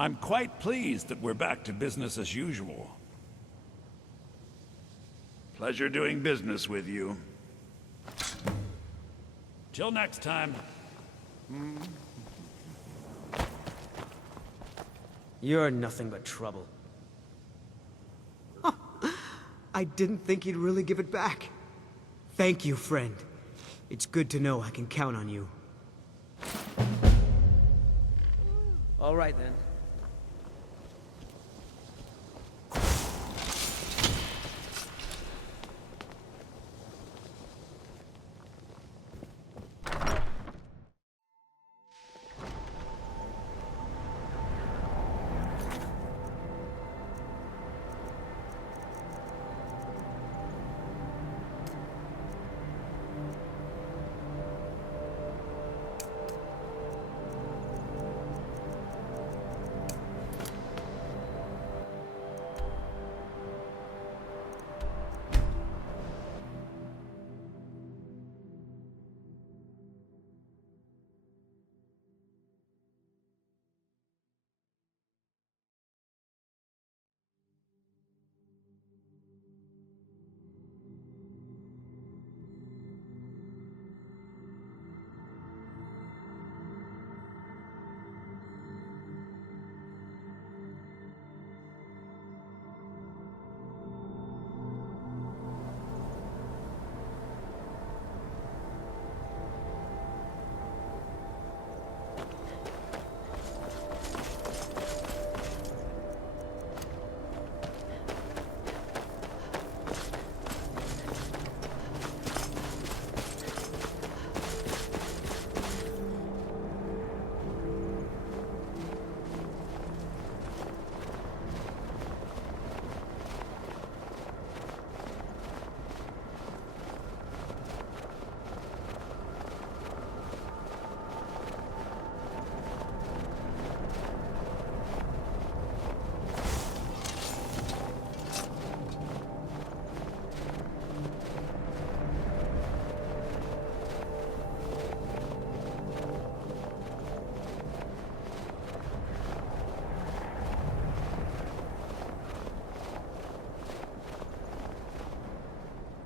I'm quite pleased that we're back to business as usual. Pleasure doing business with you. Till next time. You're nothing but trouble. I didn't think you'd really give it back. Thank you, friend. It's good to know I can count on you. All right, then.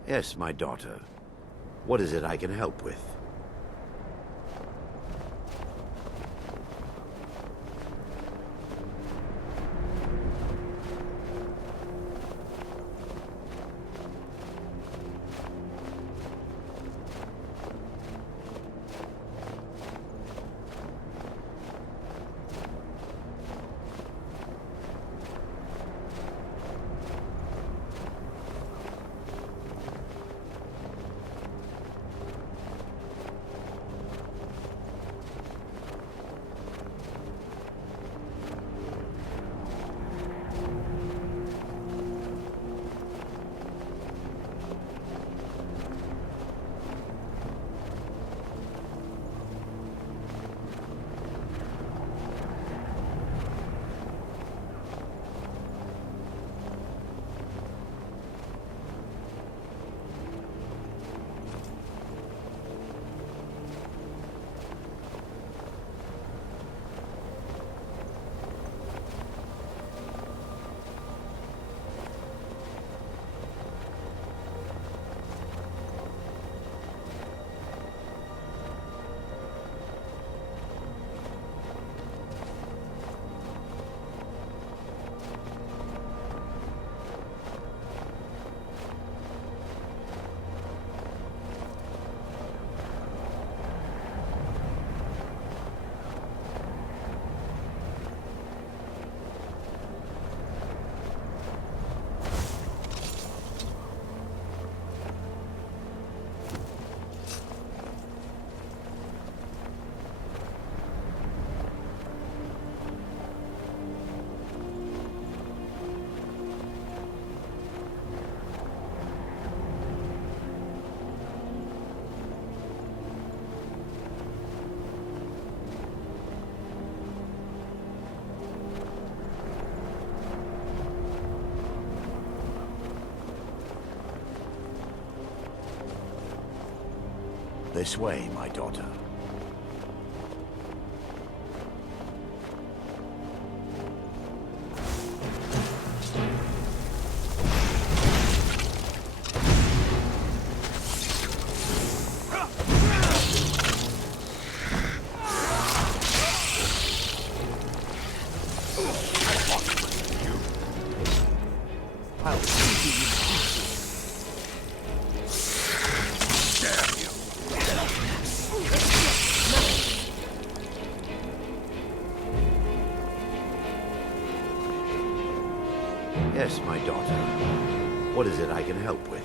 Yes, my daughter. What is it I can help with? This way, my daughter. Yes, my daughter. What is it I can help with?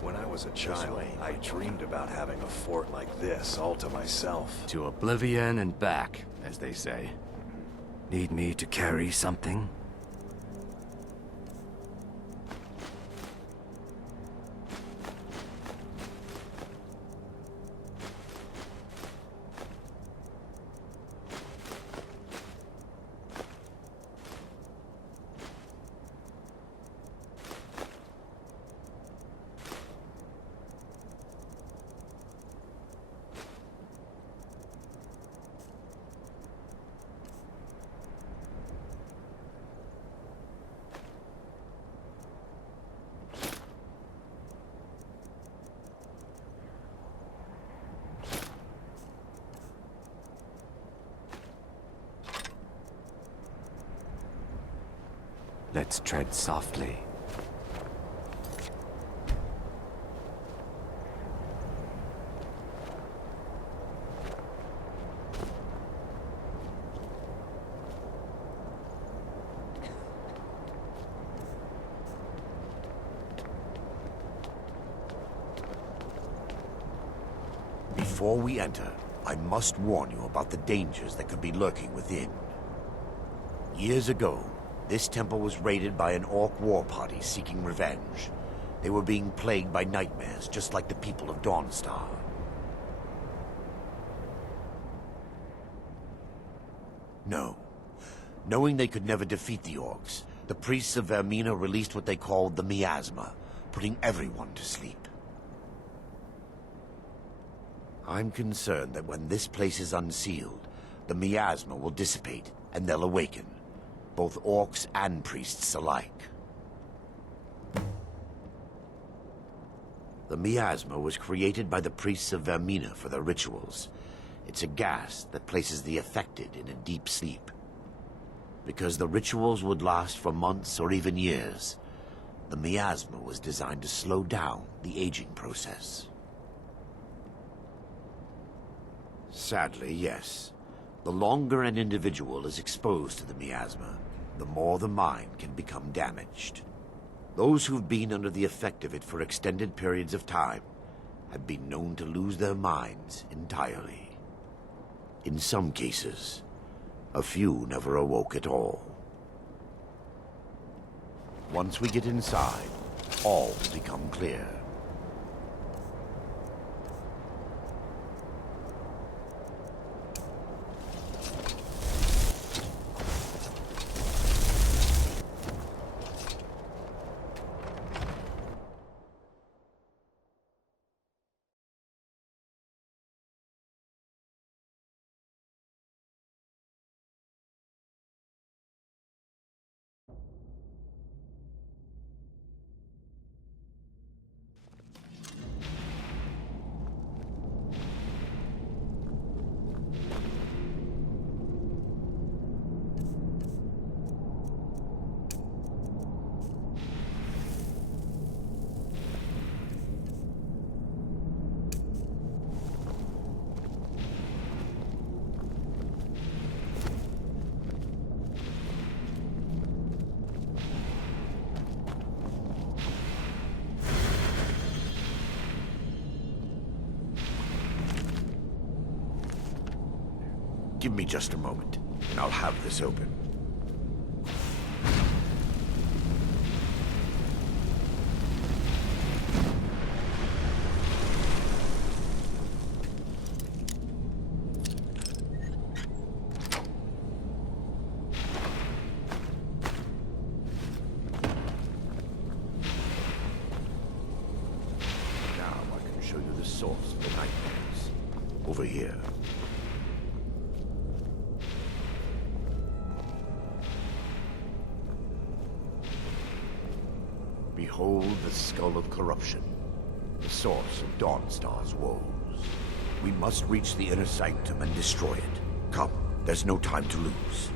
When I was a child, I dreamed about having a fort like this all to myself. To oblivion and back, as they say. Need me to carry something? Let's tread softly. Before we enter, I must warn you about the dangers that could be lurking within. Years ago, this temple was raided by an orc war party seeking revenge. They were being plagued by nightmares, just like the people of Dawnstar. No. Knowing they could never defeat the orcs, the priests of Vermina released what they called the miasma, putting everyone to sleep. I'm concerned that when this place is unsealed, the miasma will dissipate and they'll awaken. Both orcs and priests alike. The miasma was created by the priests of Vermina for their rituals. It's a gas that places the affected in a deep sleep. Because the rituals would last for months or even years, the miasma was designed to slow down the aging process. Sadly, yes. The longer an individual is exposed to the miasma, the more the mind can become damaged. Those who've been under the effect of it for extended periods of time have been known to lose their minds entirely. In some cases, a few never awoke at all. Once we get inside, all will become clear. Give me just a moment, and I'll have this open. Now I can show you the source of the nightmares. Over here. Behold the skull of corruption, the source of Dawnstar's woes. We must reach the inner sanctum and destroy it. Come. There's no time to lose.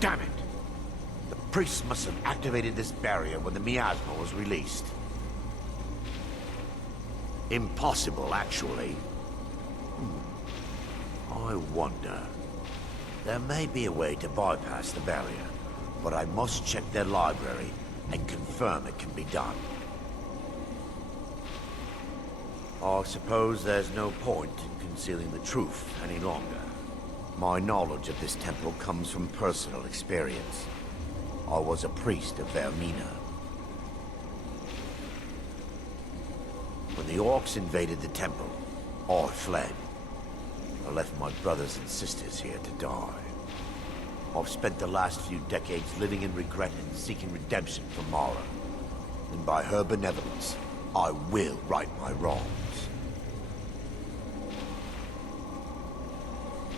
Damn it! The priests must have activated this barrier when the miasma was released. Impossible, actually. I wonder. There may be a way to bypass the barrier, but I must check their library and confirm it can be done. I suppose there's no point in concealing the truth any longer. My knowledge of this temple comes from personal experience. I was a priest of Vermina. When the orcs invaded the temple, I fled. I left my brothers and sisters here to die. I've spent the last few decades living in regret and seeking redemption from Mara. And by her benevolence, I will right my wrongs.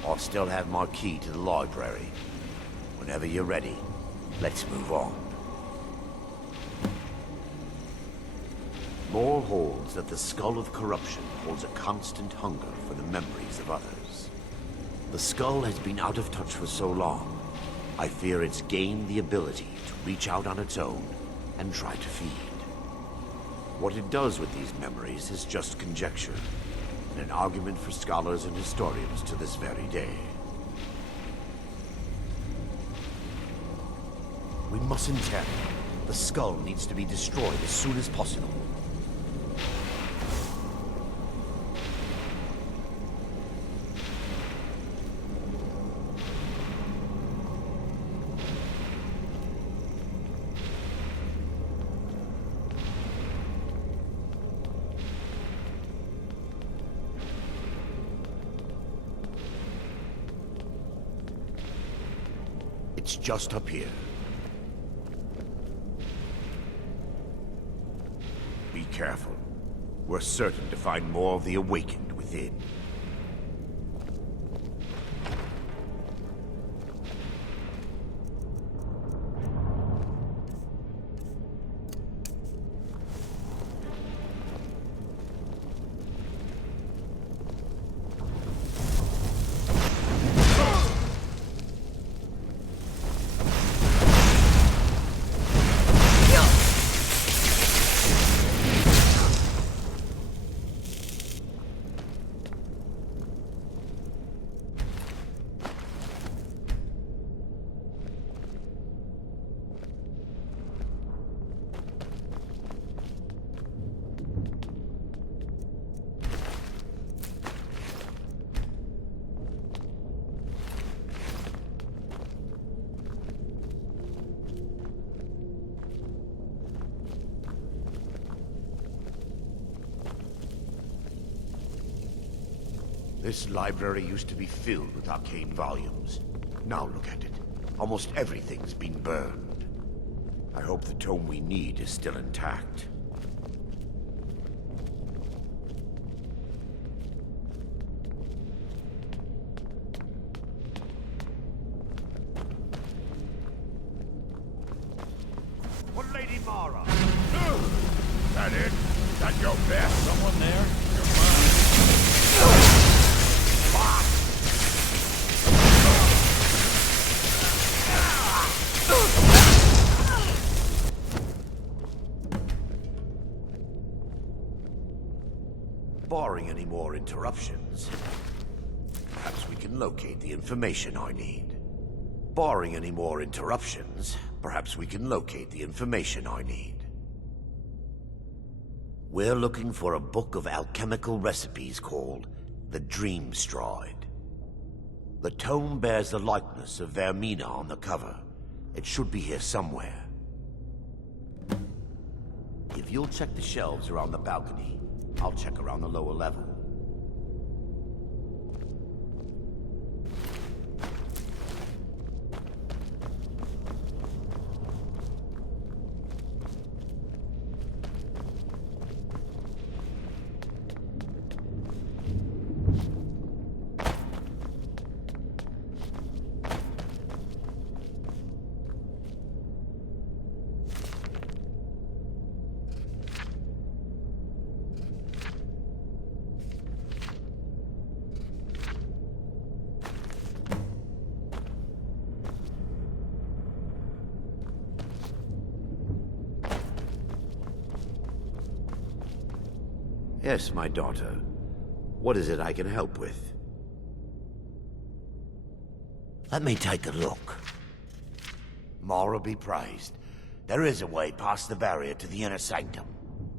I still have my key to the library. Whenever you're ready, let's move on. More holds that the skull of corruption holds a constant hunger for the memories of others. The skull has been out of touch for so long, I fear it's gained the ability to reach out on its own and try to feed. What it does with these memories is just conjecture, and an argument for scholars and historians to this very day. We mustn't tarry. The skull needs to be destroyed as soon as possible. It's just up here. Be careful. We're certain to find more of the awakened within. This library used to be filled with arcane volumes. Now look at it. Almost everything's been burned. I hope the tome we need is still intact. For Lady Mara! That it? That your best? Someone there? You're mine. Barring any more interruptions, perhaps we can locate the information I need. Barring any more interruptions, perhaps we can locate the information I need. We're looking for a book of alchemical recipes called the Dream Stride. The tome bears the likeness of Vermina on the cover. It should be here somewhere. you'll check the shelves around the balcony, I'll check around the lower level. Yes, my daughter. What is it I can help with? Let me take a look. Mara be praised. There is a way past the barrier to the inner sanctum.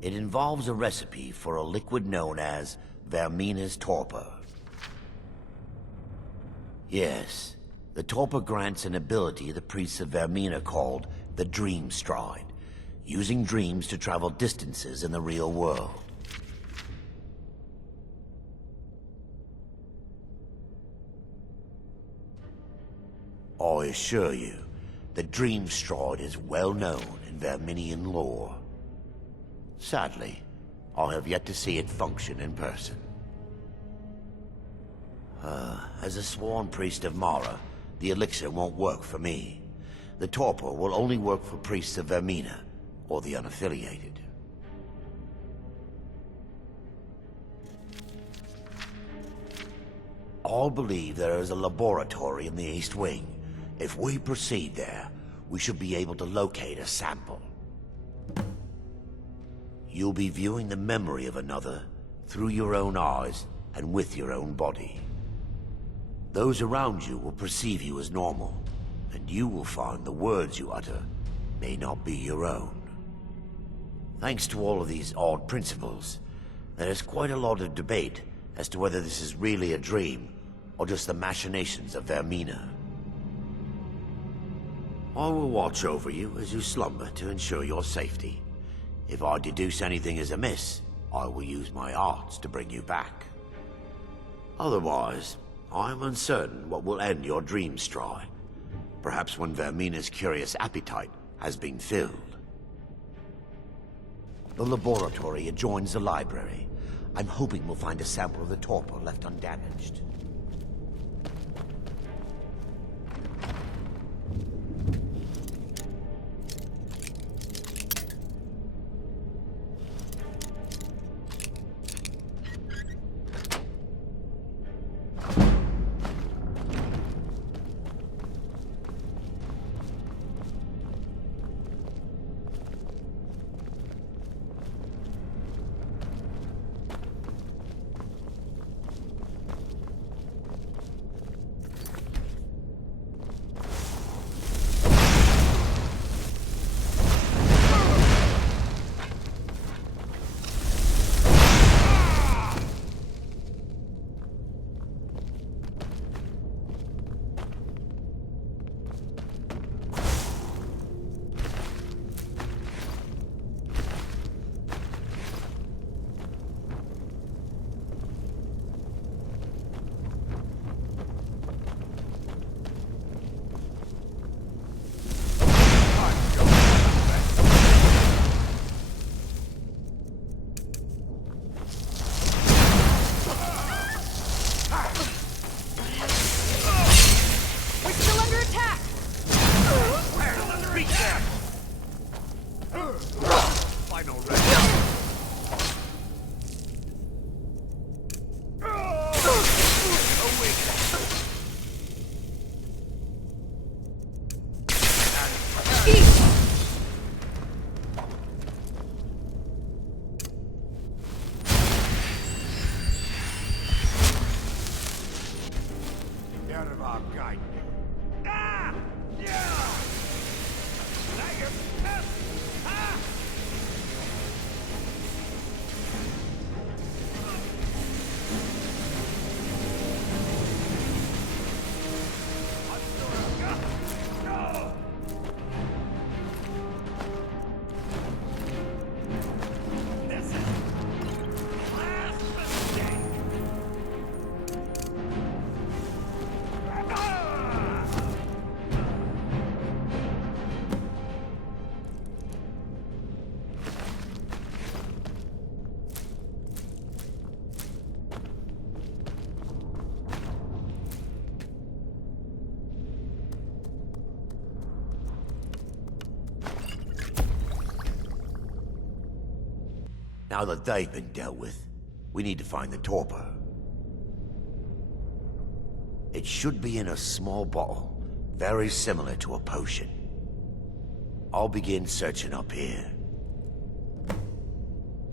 It involves a recipe for a liquid known as Vermina's torpor. Yes, the torpor grants an ability the priests of Vermina called the Dream Stride, using dreams to travel distances in the real world. I assure you, the Dream Stride is well known in Verminian lore. Sadly, I have yet to see it function in person. As a sworn priest of Mara, the elixir won't work for me. The torpor will only work for priests of Vermina, or the unaffiliated. I believe there is a laboratory in the East Wing. If we proceed there, we should be able to locate a sample. You'll be viewing the memory of another through your own eyes and with your own body. Those around you will perceive you as normal, and you will find the words you utter may not be your own. Thanks to all of these odd principles, there is quite a lot of debate as to whether this is really a dream or just the machinations of Vermina. I will watch over you as you slumber to ensure your safety. If I deduce anything is amiss, I will use my arts to bring you back. Otherwise, I am uncertain what will end your dream stride. Perhaps when Vermina's curious appetite has been filled. The laboratory adjoins the library. I'm hoping we'll find a sample of the torpor left undamaged. Now that they've been dealt with, we need to find the torpor. It should be in a small bottle, very similar to a potion. I'll begin searching up here.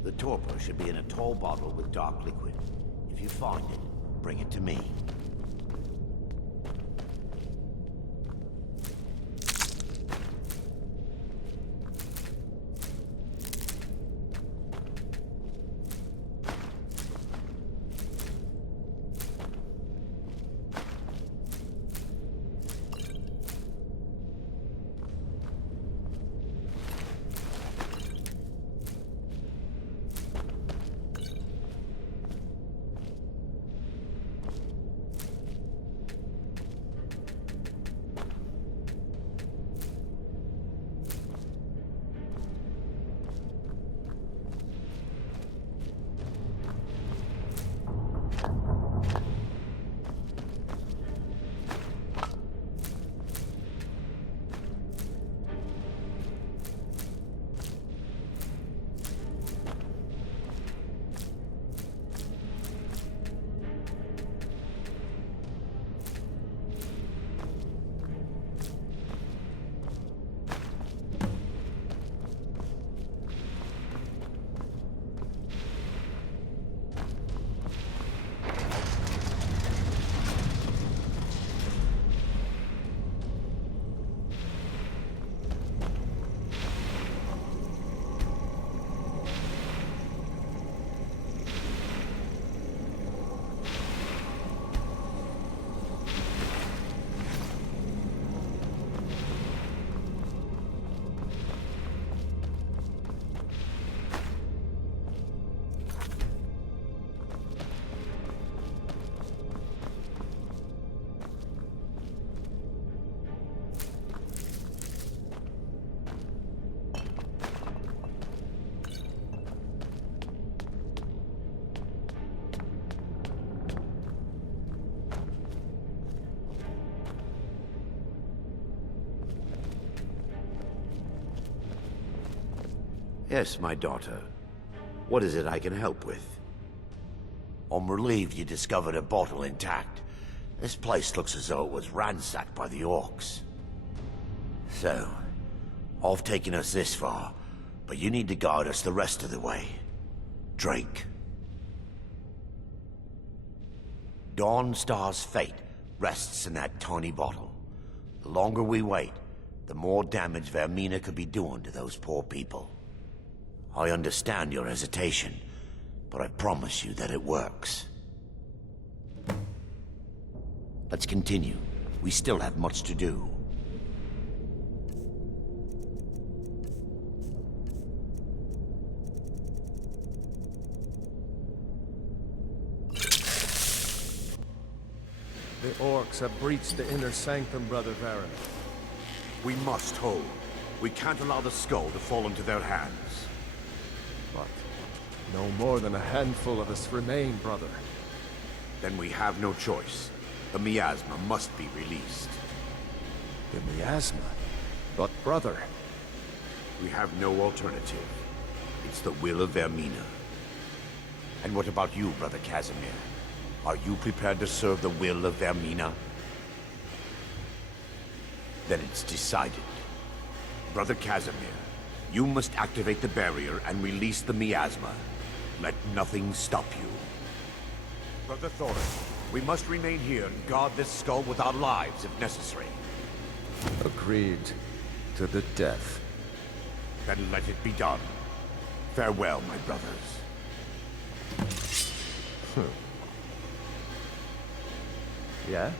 The torpor should be in a tall bottle with dark liquid. If you find it, bring it to me. Yes, my daughter. What is it I can help with? I'm relieved you discovered a bottle intact. This place looks as though it was ransacked by the orcs. So, I've taken us this far, but you need to guide us the rest of the way. Drake. Dawnstar's fate rests in that tiny bottle. The longer we wait, the more damage Vermina could be doing to those poor people. I understand your hesitation, but I promise you that it works. Let's continue. We still have much to do. The orcs have breached the inner sanctum, Brother Varyn. We must hold. We can't allow the skull to fall into their hands. But no more than a handful of us remain, brother. Then we have no choice. The miasma must be released. The miasma? But brother... We have no alternative. It's the will of Vermina. And what about you, Brother Casimir? Are you prepared to serve the will of Vermina? Then it's decided. Brother Casimir, you must activate the barrier and release the miasma. Let nothing stop you. Brother Thorin, we must remain here and guard this skull with our lives if necessary. Agreed. To the death. Then let it be done. Farewell, my brothers. Yeah?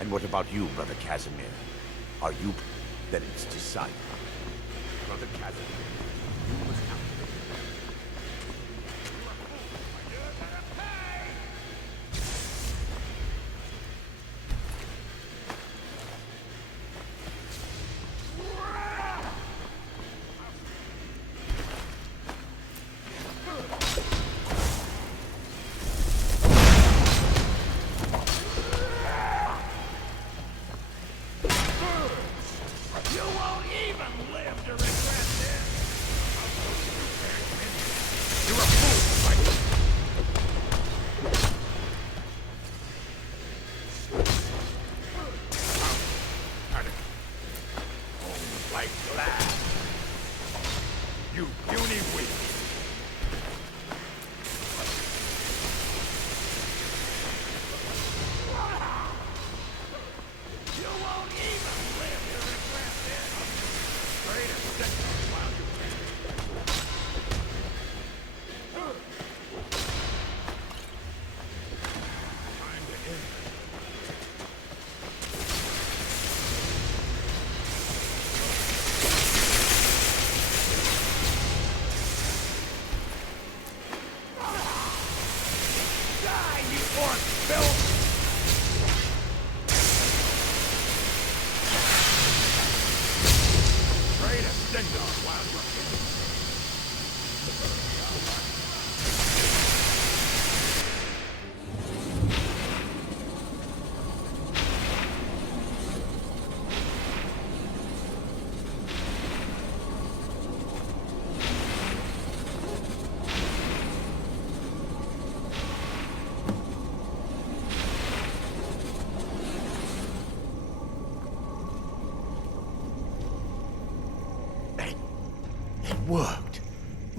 And what about you, Brother Casimir? Are you... Then it's decided. Brother Casimir, you must activate the barrier.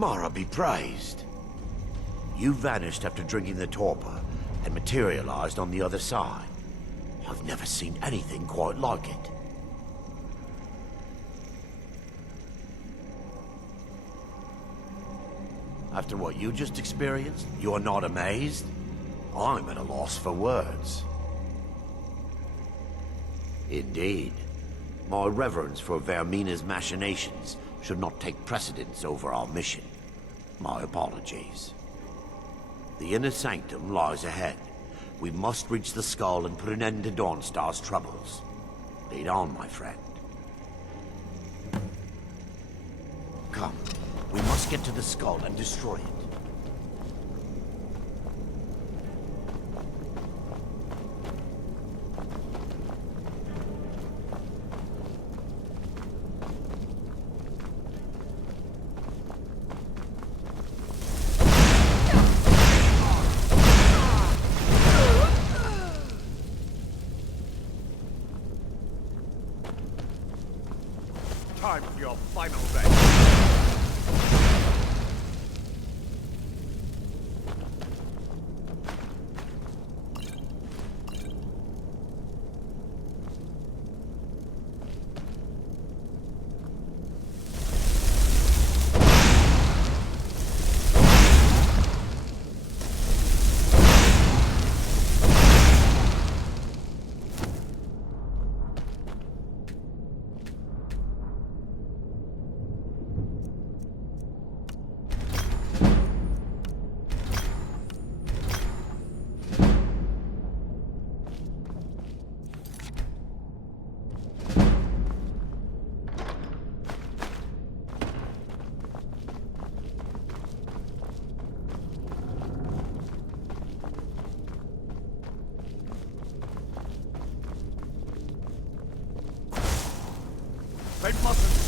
Mara be praised. You vanished after drinking the torpor and materialized on the other side. I've never seen anything quite like it. After what you just experienced, you are not amazed? I'm at a loss for words. Indeed. My reverence for Vermina's machinations should not take precedence over our mission. My apologies. The inner sanctum lies ahead. We must reach the skull and put an end to Dawnstar's troubles. Lead on, my friend. Come. We must get to the skull and destroy it. Time for your final rest. They mustn't.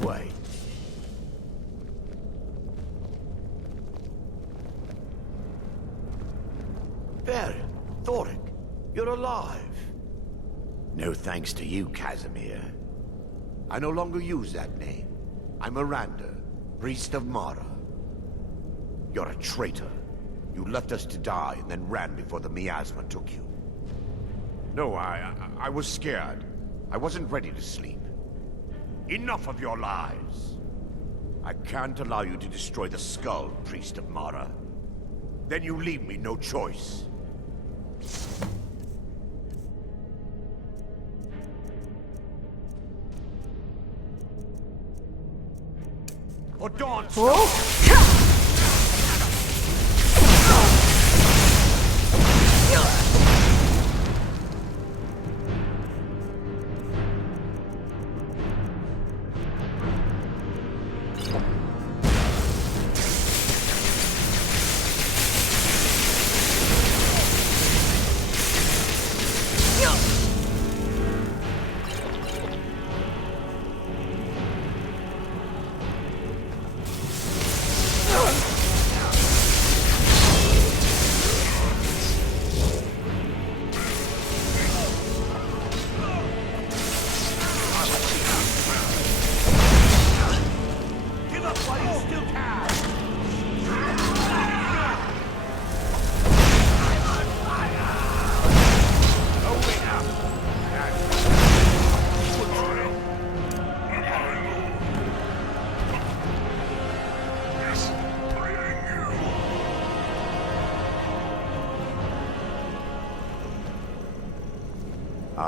Wait. There, Thoric, you're alive. No thanks to you, Casimir. I no longer use that name. I'm Miranda, priest of Mara. You're a traitor. You left us to die and then ran before the miasma took you. No, I was scared. I wasn't ready to sleep. Enough of your lies. I can't allow you to destroy the skull, priest of Mara. Then you leave me no choice. For Dawn's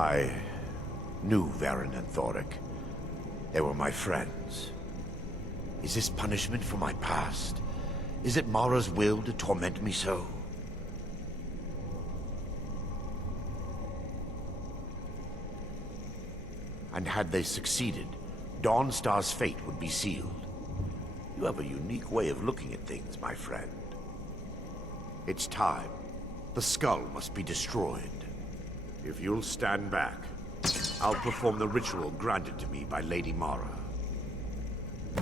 I knew Varen and Thoric. They were my friends. Is this punishment for my past? Is it Mara's will to torment me so? And had they succeeded, Dawnstar's fate would be sealed. You have a unique way of looking at things, my friend. It's time. The skull must be destroyed. If you'll stand back, I'll perform the ritual granted to me by Lady Mara.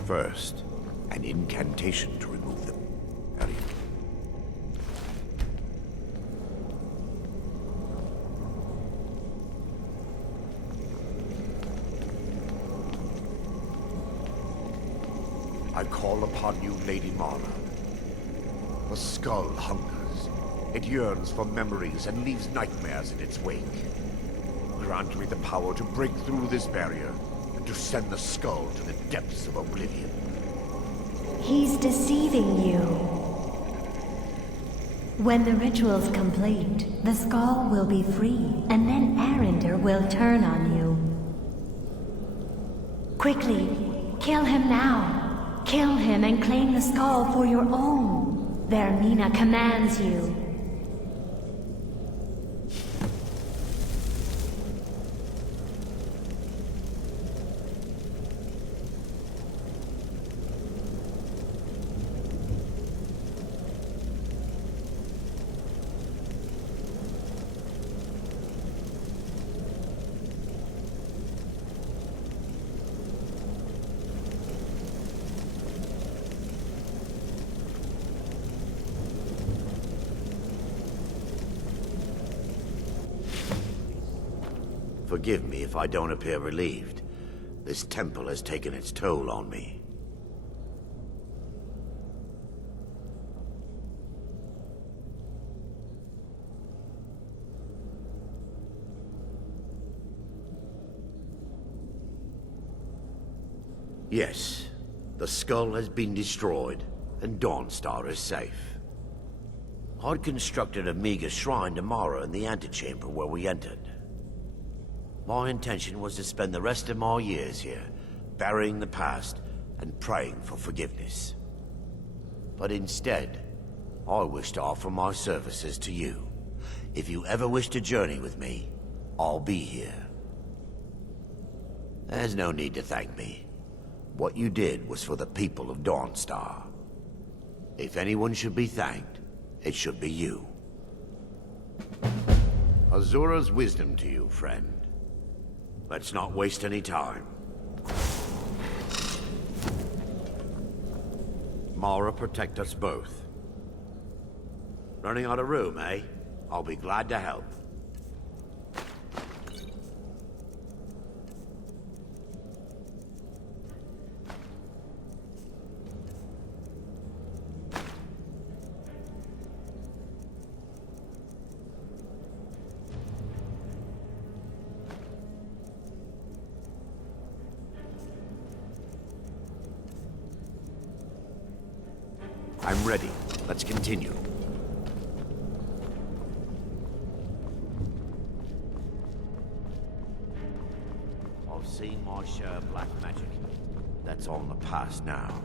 First, an incantation to remove them. Hurry. I call upon you, Lady Mara. The skull hungers. It yearns for memories and leaves nightmares in its wake. Grant me the power to break through this barrier and to send the skull to the depths of oblivion. He's deceiving you. When the ritual's complete, the skull will be free, and then Arender will turn on you. Quickly, kill him now. Kill him and claim the skull for your own. Vermina commands you. Forgive me if I don't appear relieved. This temple has taken its toll on me. Yes, the skull has been destroyed, and Dawnstar is safe. I'd constructed a meager shrine to Mara in the antechamber where we entered. My intention was to spend the rest of my years here, burying the past and praying for forgiveness. But instead, I wish to offer my services to you. If you ever wish to journey with me, I'll be here. There's no need to thank me. What you did was for the people of Dawnstar. If anyone should be thanked, it should be you. Azura's wisdom to you, friend. Let's not waste any time. Mara, protect us both. Running out of room, eh? I'll be glad to help. I'm ready. Let's continue. I've seen my share of black magic. That's all in the past now.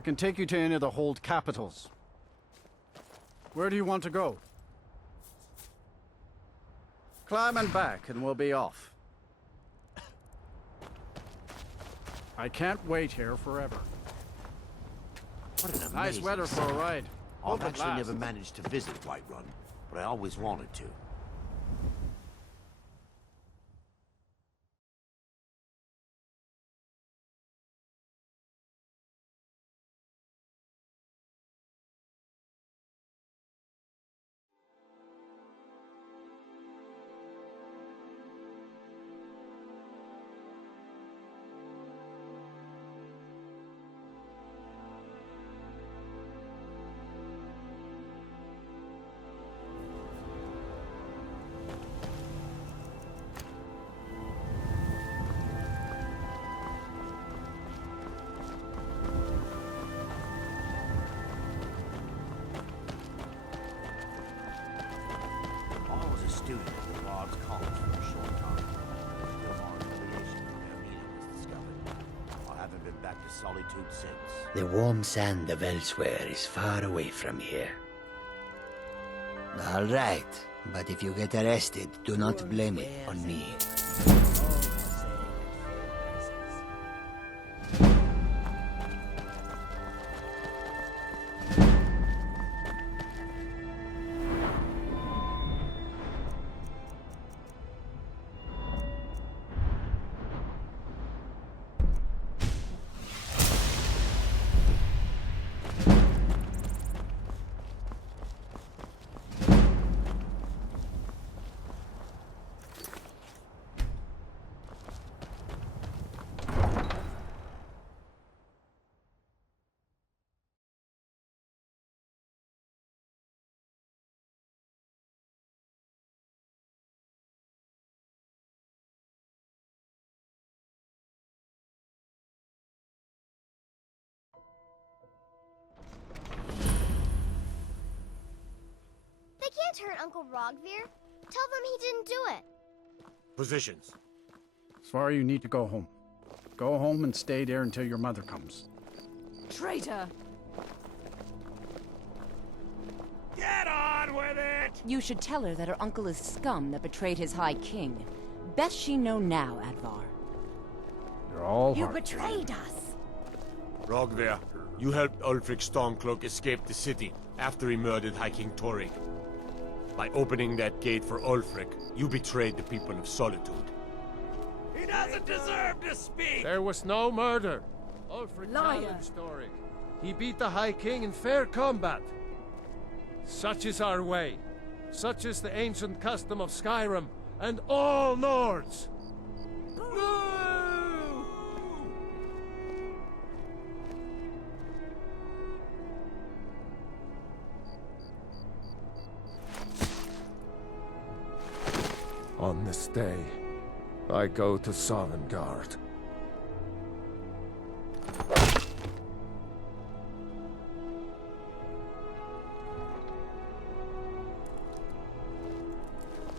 I can take you to any of the hold capitals. Where do you want to go? Climb and back, and we'll be off. I can't wait here forever. What an amazing Nice weather for a sight. ride. I've Hope it actually never lasts. managed to visit Whiterun, but I always wanted to. I was a student at the Bard's College for a short time, until my affiliation with Vermina was discovered. I haven't been back to Solitude since. The warm sand of elsewhere is far away from here. All right, but if you get arrested, do not blame it on me. They can't hurt Uncle Rogvir. Tell them he didn't do it. Positions. Svar, you need to go home. Go home and stay there until your mother comes. Traitor! Get on with it! You should tell her that her uncle is scum that betrayed his High King. Best she know now, Advar. You're all You heart. betrayed us! Rogvir, you helped Ulfric Stormcloak escape the city after he murdered High King Torrig. By opening that gate for Ulfric, you betrayed the people of Solitude. He doesn't deserve to speak! There was no murder. Ulfric Liar. challenged Torrig. He beat the High King in fair combat. Such is our way. Such is the ancient custom of Skyrim and all Nords. On this day, I go to Sovngarde.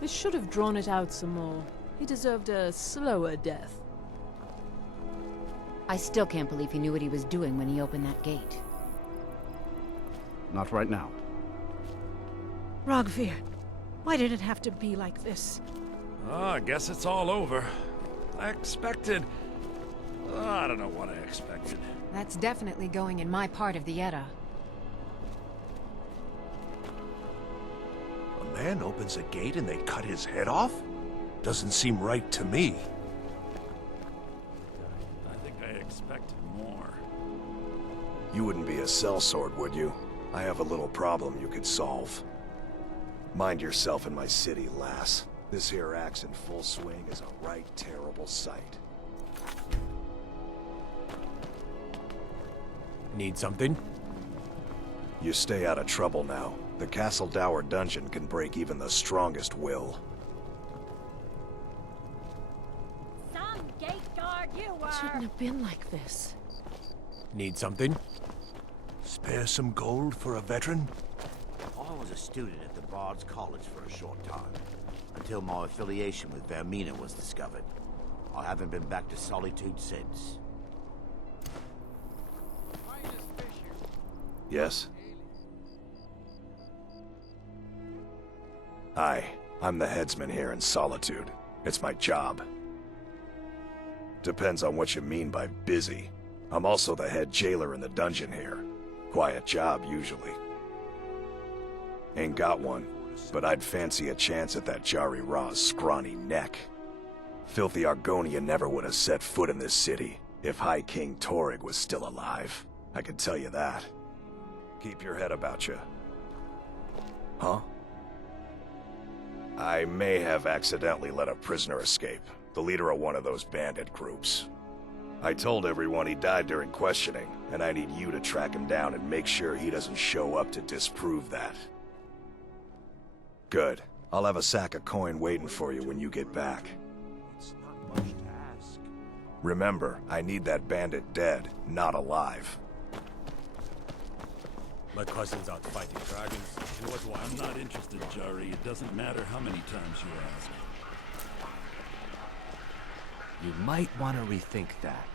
We should have drawn it out some more. He deserved a slower death. I still can't believe he knew what he was doing when he opened that gate. Not right now. Rogvir, why did it have to be like this? Oh, I guess it's all over. I expected... I don't know what I expected. That's definitely going in my part of the Edda. A man opens a gate and they cut his head off? Doesn't seem right to me. I think I expected more. You wouldn't be a sellsword, would you? I have a little problem you could solve. Mind yourself in my city, lass. This here axe in full swing is a right terrible sight. Need something? You stay out of trouble now. The Castle Dower dungeon can break even the strongest will. Some gate guard you It shouldn't have been like this. Need something? Spare some gold for a veteran? I was a student at the Bard's College for a short time, until my affiliation with Vermina was discovered. I haven't been back to Solitude since. Finest fish Yes? Hi, I'm the headsman here in Solitude. It's my job. Depends on what you mean by busy. I'm also the head jailer in the dungeon here. Quiet job, usually. Ain't got one, but I'd fancy a chance at that Jari Ra's scrawny neck. Filthy Argonia never would have set foot in this city if High King Torrig was still alive. I can tell you that. Keep your head about you. Huh? I may have accidentally let a prisoner escape, the leader of one of those bandit groups. I told everyone he died during questioning, and I need you to track him down and make sure he doesn't show up to disprove that. Good. I'll have a sack of coin waiting for you when you get back. It's not much to ask. Remember, I need that bandit dead, not alive. My cousin's out fighting dragons. And what do I'm not interested, Jari. It doesn't matter how many times you ask. You might want to rethink that.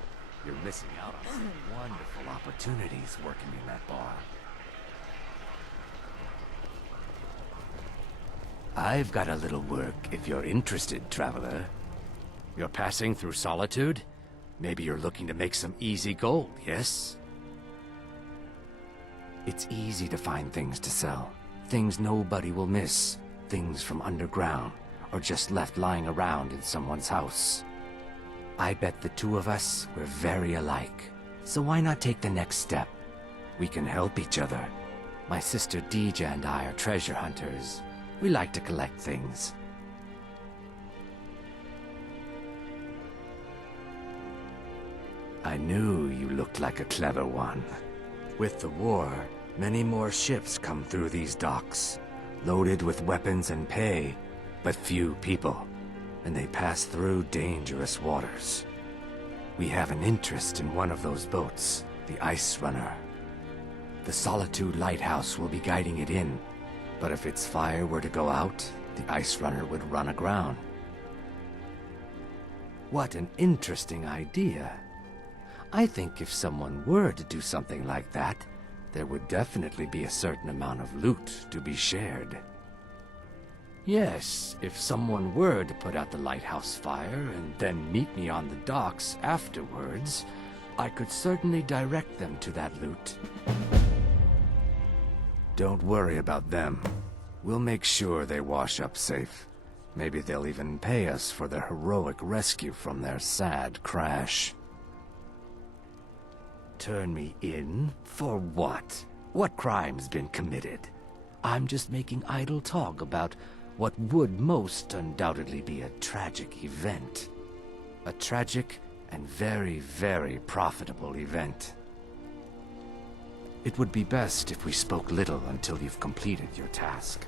You're missing out on some wonderful opportunities working in that bar. I've got a little work if you're interested, traveler. You're passing through Solitude? Maybe you're looking to make some easy gold, yes? It's easy to find things to sell. Things nobody will miss. Things from underground, or just left lying around in someone's house. I bet the two of us were very alike. So why not take the next step? We can help each other. My sister Deeja and I are treasure hunters. We like to collect things. I knew you looked like a clever one. With the war, many more ships come through these docks, loaded with weapons and pay, but few people, and they pass through dangerous waters. We have an interest in one of those boats, the Ice Runner. The Solitude Lighthouse will be guiding it in, but if its fire were to go out, the Ice Runner would run aground. What an interesting idea. I think if someone were to do something like that, there would definitely be a certain amount of loot to be shared. Yes, if someone were to put out the lighthouse fire and then meet me on the docks afterwards, I could certainly direct them to that loot. Don't worry about them. We'll make sure they wash up safe. Maybe they'll even pay us for their heroic rescue from their sad crash. Turn me in? For what? What crime's been committed? I'm just making idle talk about what would most undoubtedly be a tragic event. A tragic and very, very profitable event. It would be best if we spoke little until you've completed your task.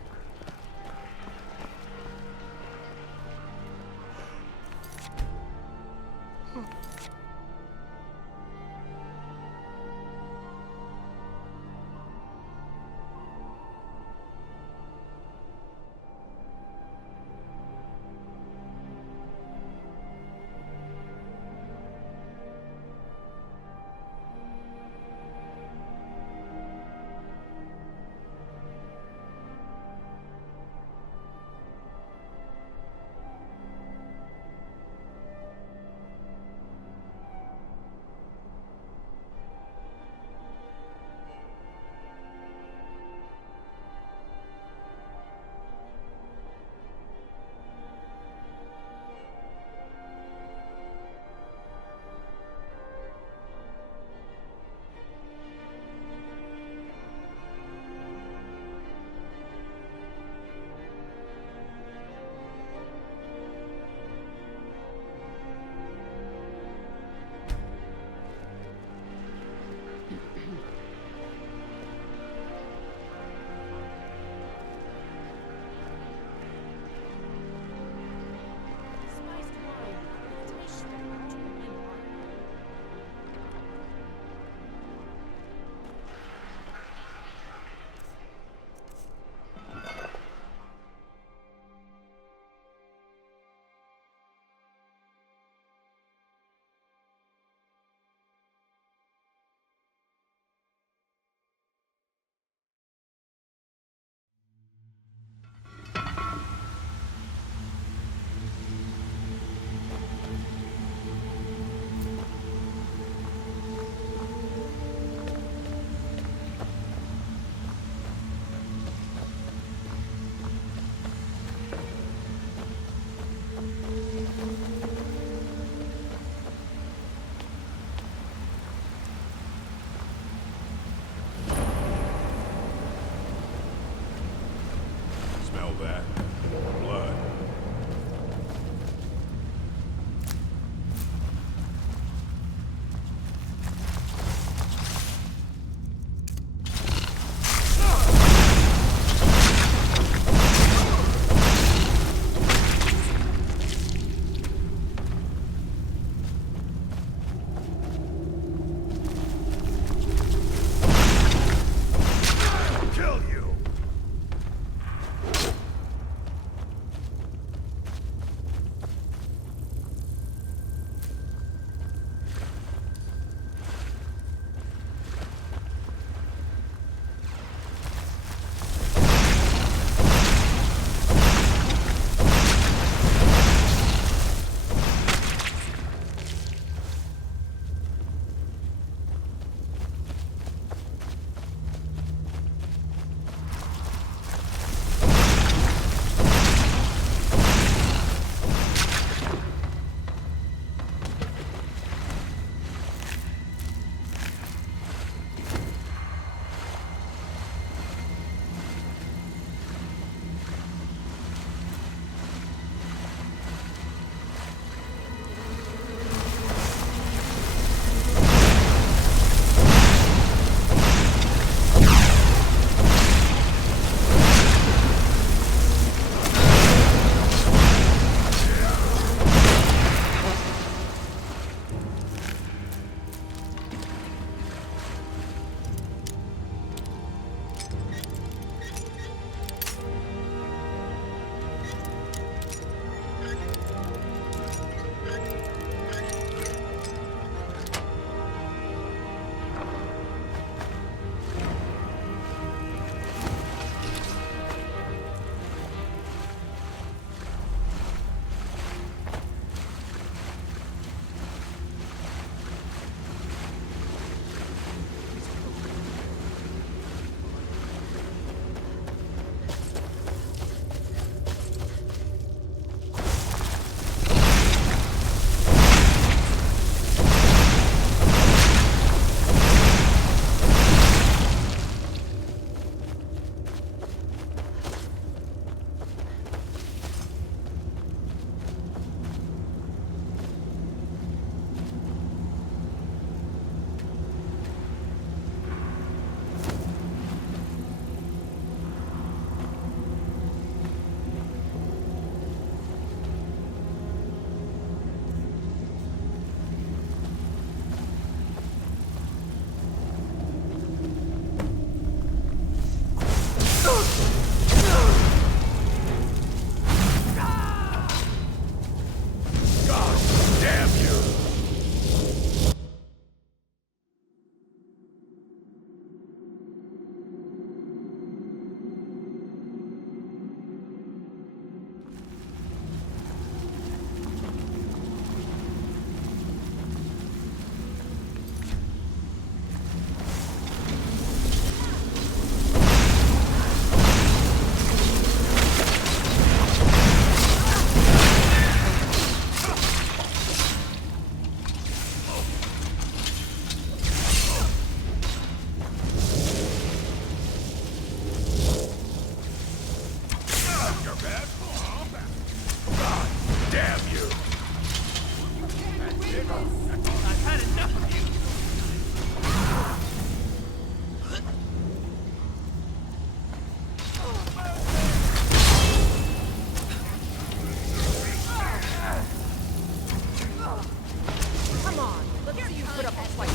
put up a fight.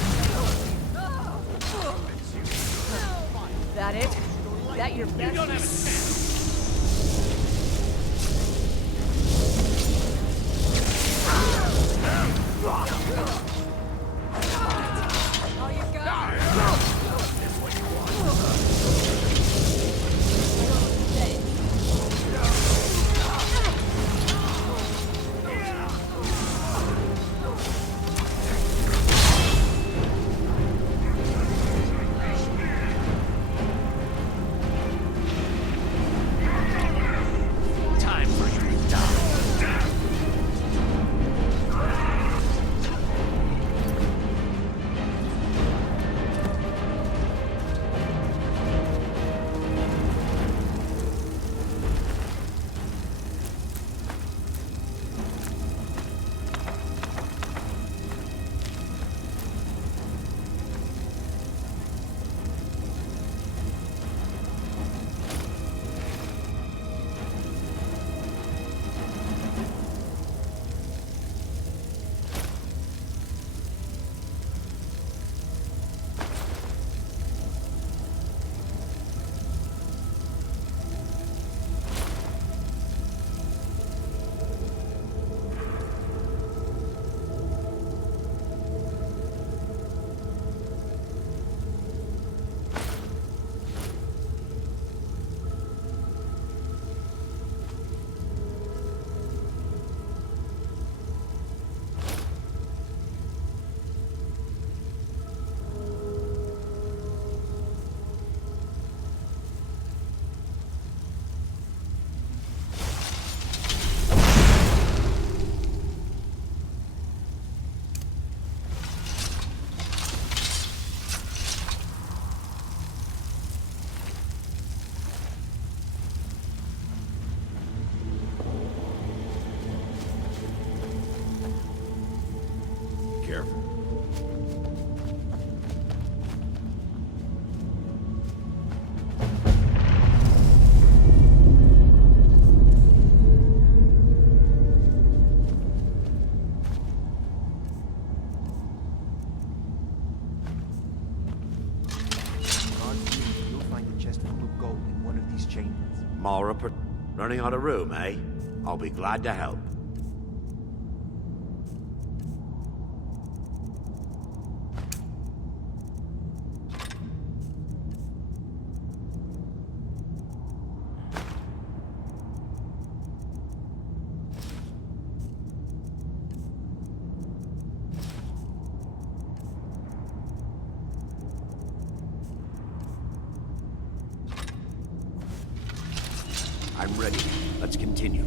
That it? That your best? You don't have a chance. All you got? This what you want. Time for you to die. Careful. You'll find a chest full of gold in one of these chambers. Mara, running out of room, eh? I'll be glad to help. I'm ready. Let's continue.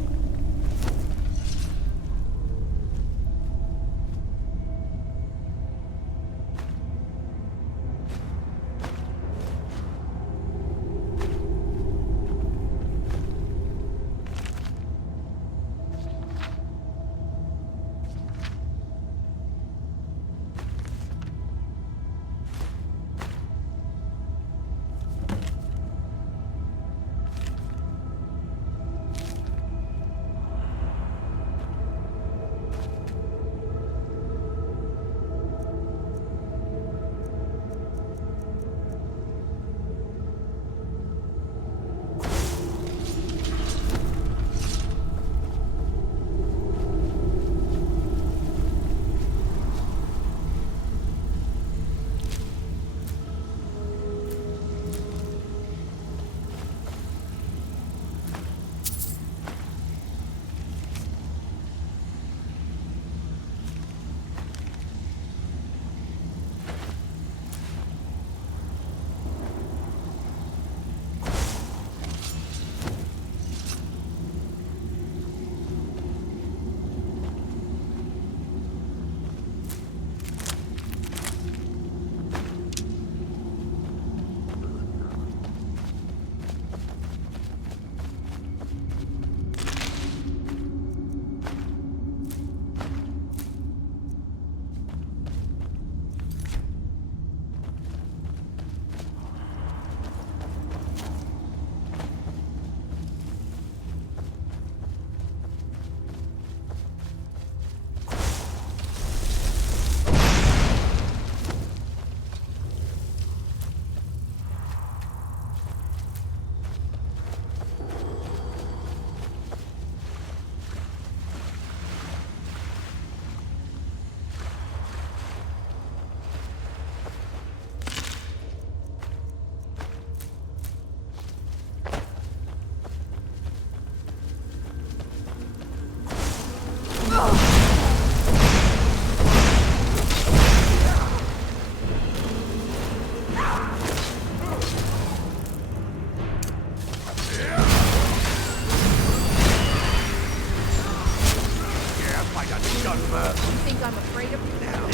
afraid of you now.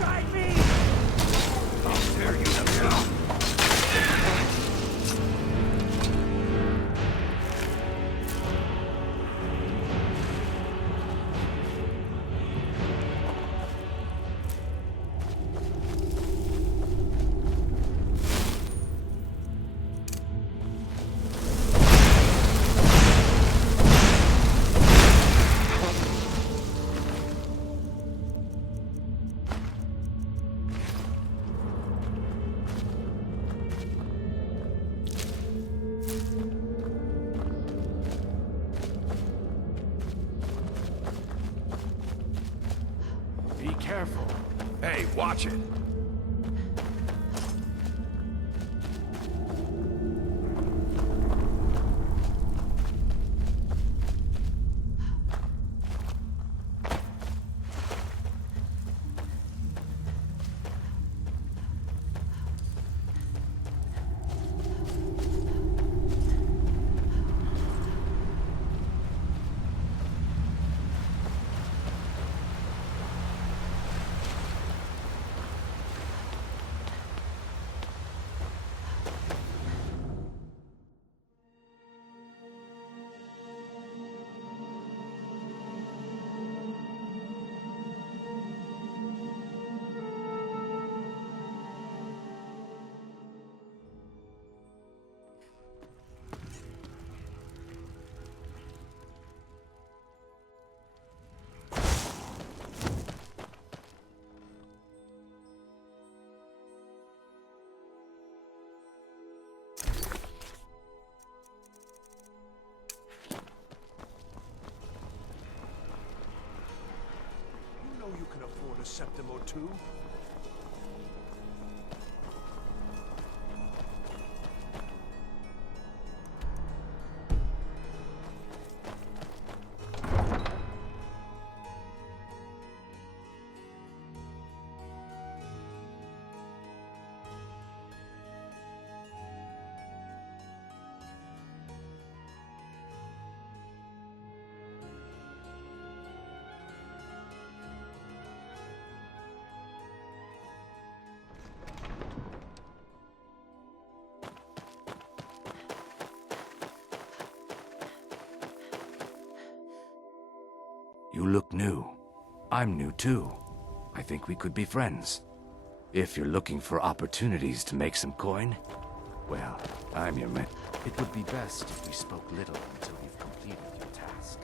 Guide me! I'll tear you to hell. Be careful. Hey, watch it. You can afford a septim or two. You look new. I'm new too. I think we could be friends. If you're looking for opportunities to make some coin, well, I'm your man. It would be best if we spoke little until you've completed your task.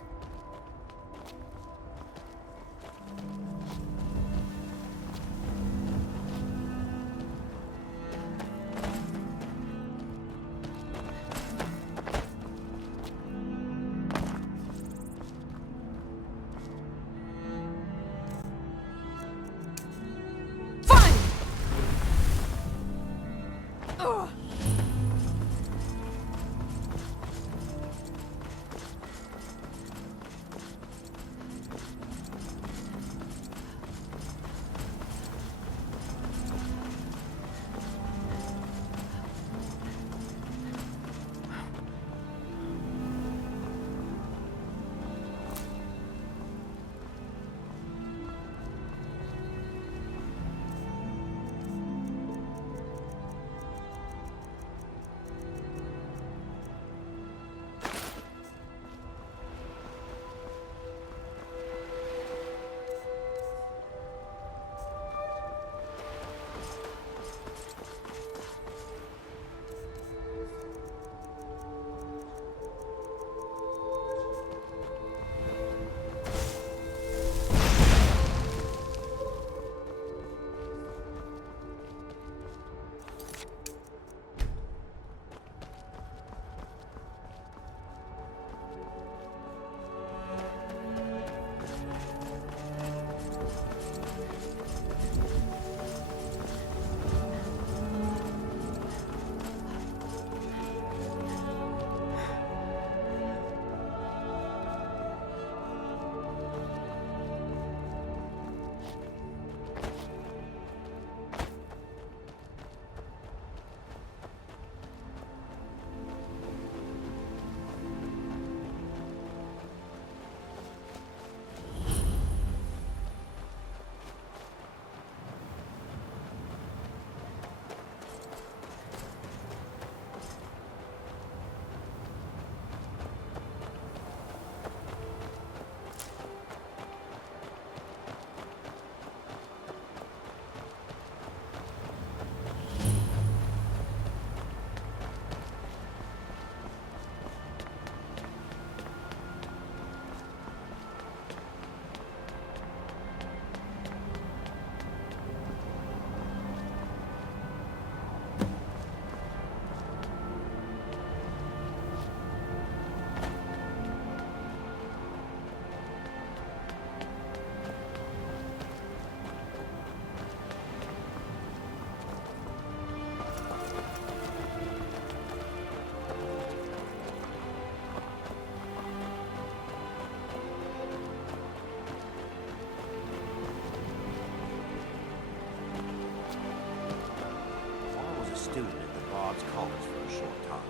college for a short time,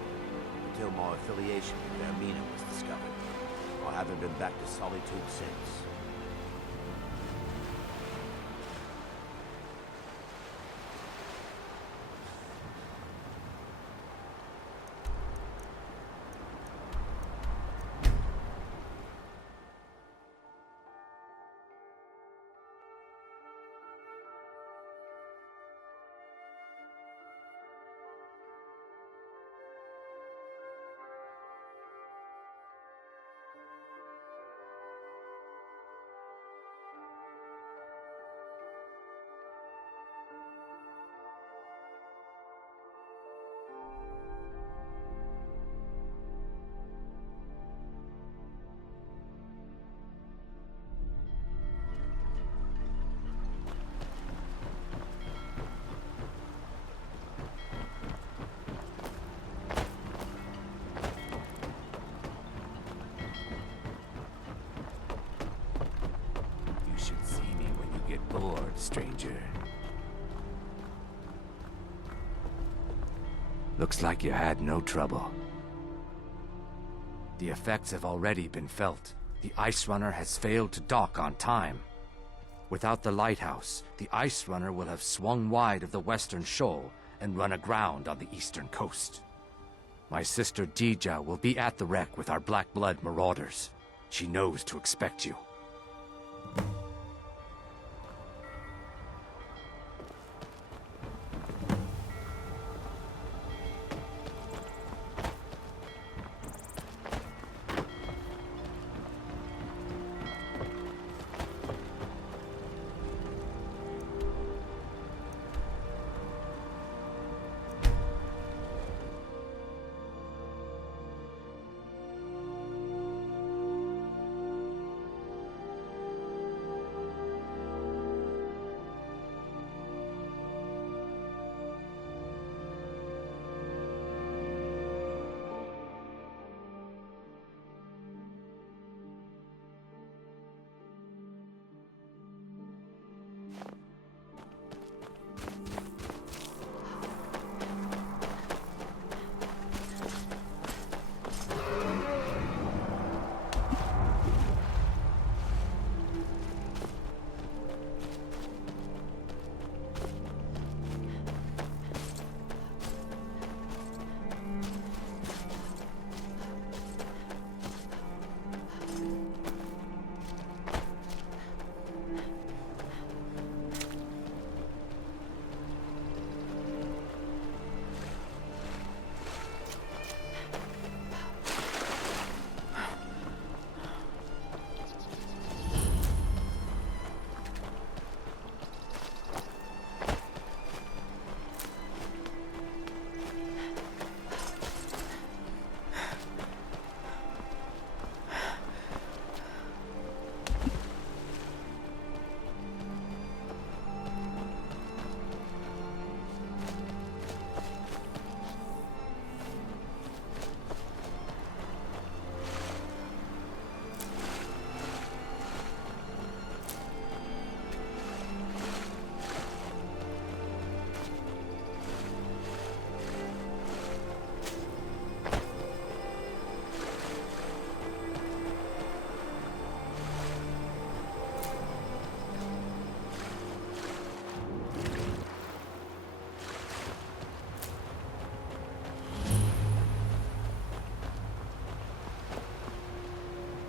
until my affiliation with their Mina was discovered. I haven't been back to Solitude since. You should see me when you get bored, stranger. Looks like you had no trouble. The effects have already been felt. The Ice Runner has failed to dock on time. Without the lighthouse, the Ice Runner will have swung wide of the western shoal and run aground on the eastern coast. My sister Dija will be at the wreck with our Black Blood marauders. She knows to expect you.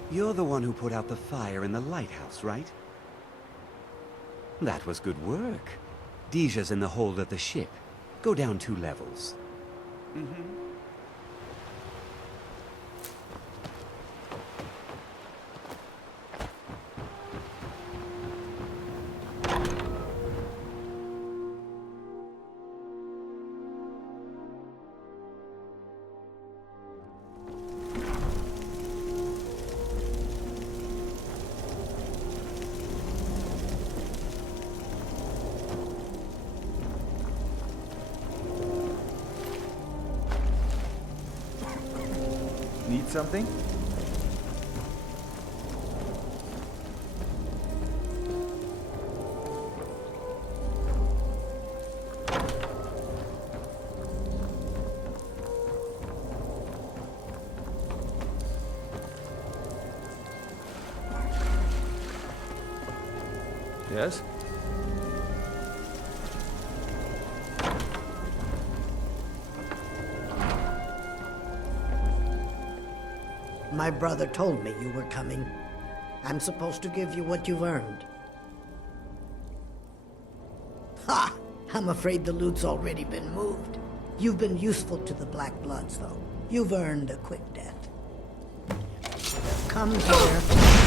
You're the one who put out the fire in the lighthouse, right? That was good work. Dija's in the hold of the ship. Go down 2 levels. Need something? Yes? My brother told me you were coming. I'm supposed to give you what you've earned. Ha! I'm afraid the loot's already been moved. You've been useful to the Black Bloods, though. You've earned a quick death. Come here.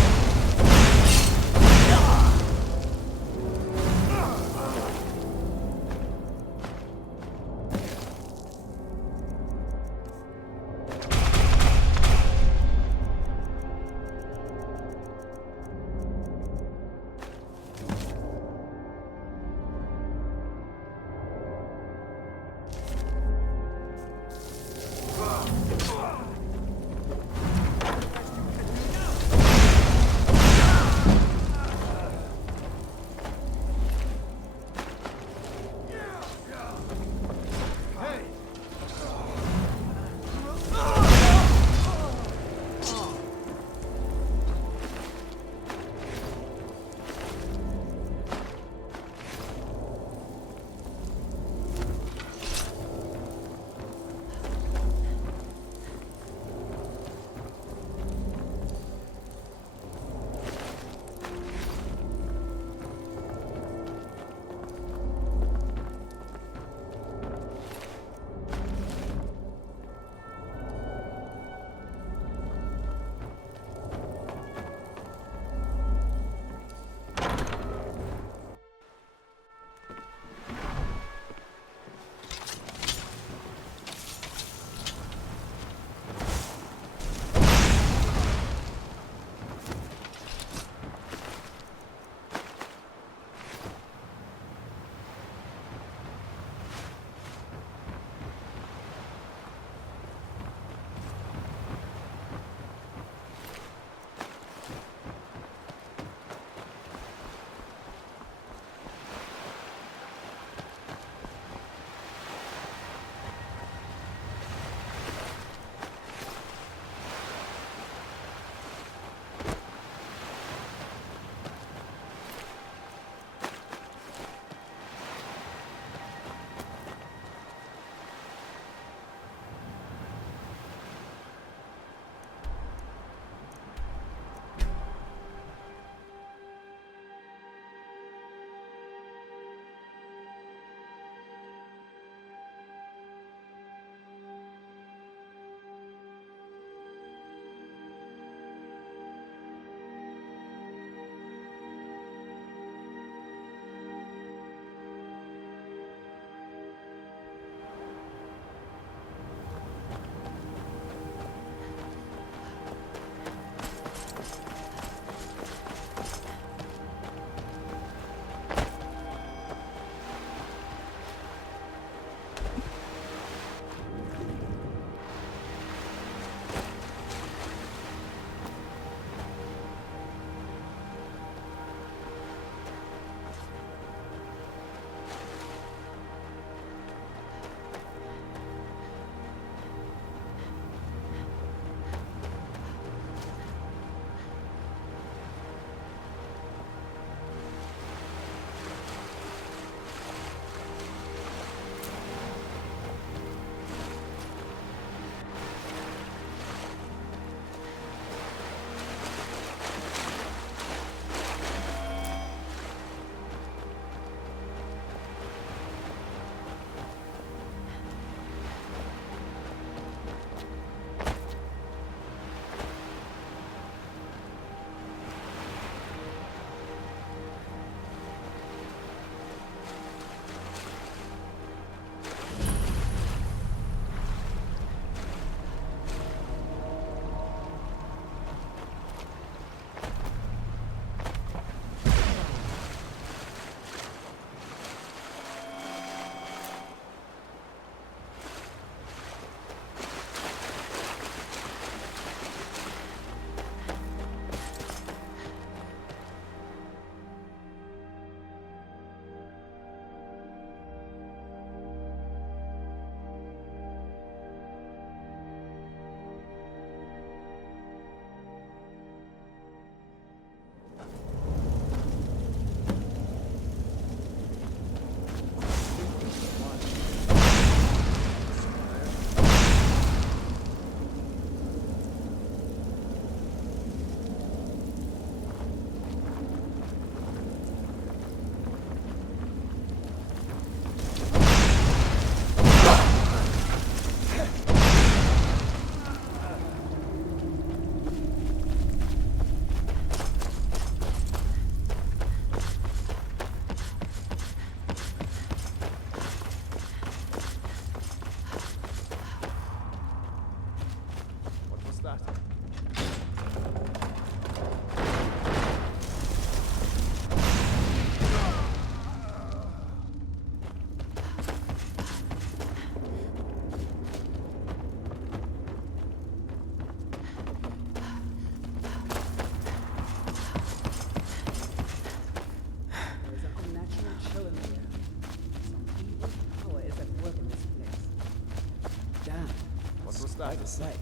quite a sight.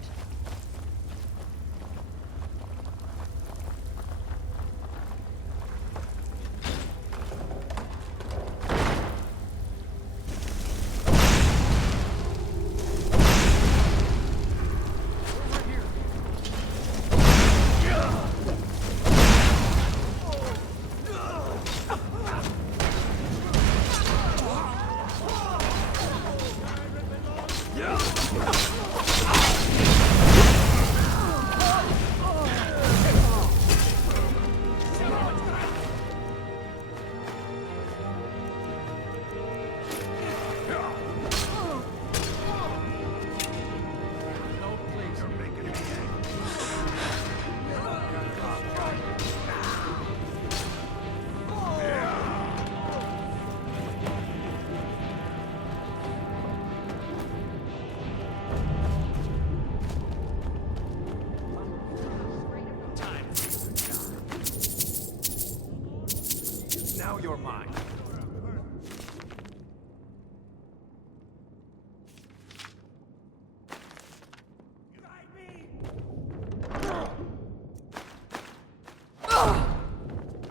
Now you're mine.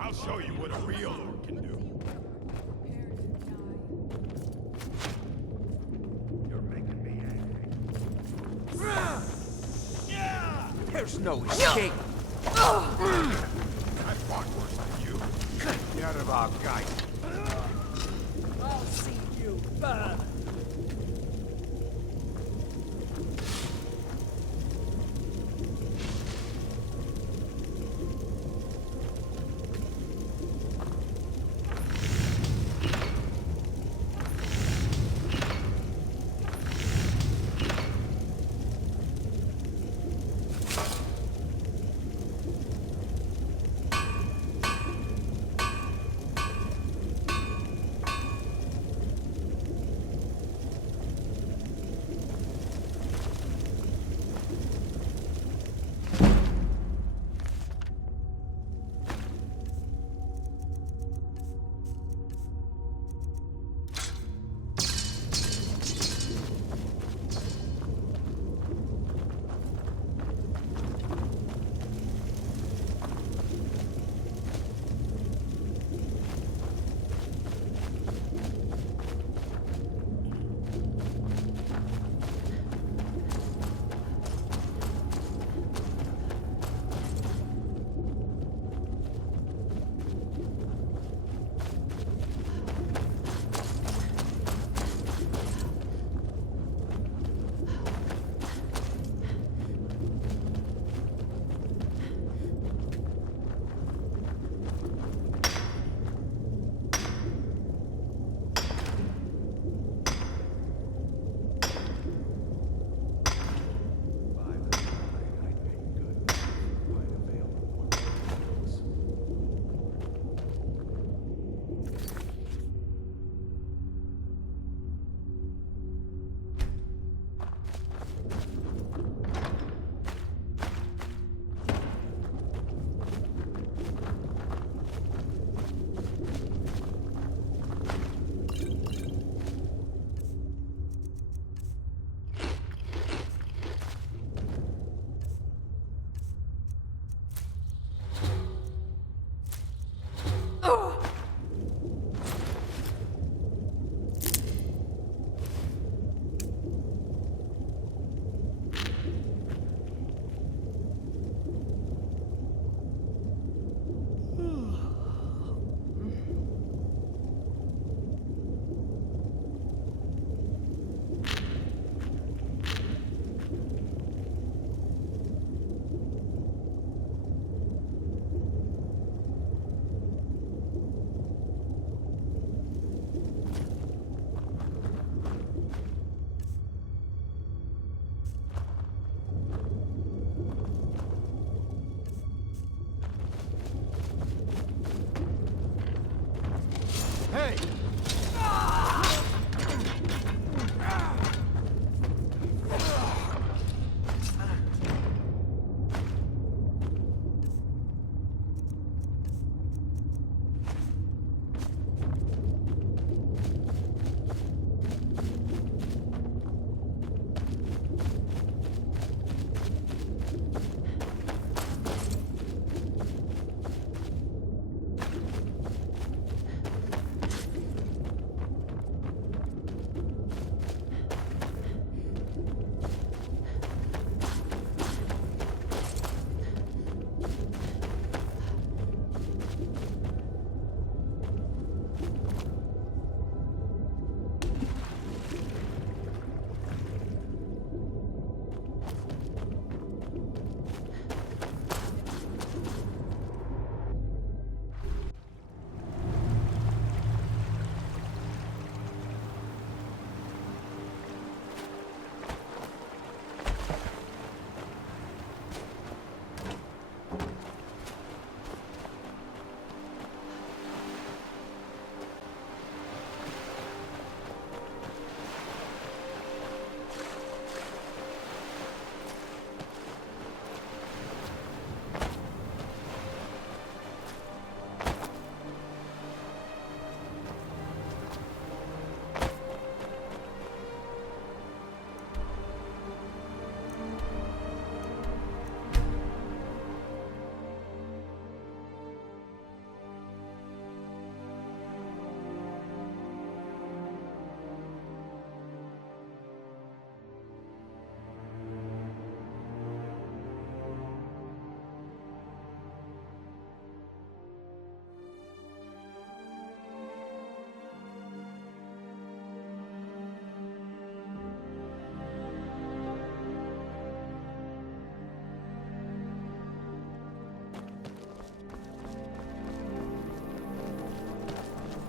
I'll show you what a real orc can do. You're making me angry. There's no escape. I fought worse than you. Get out of our sight. I'll see you burn.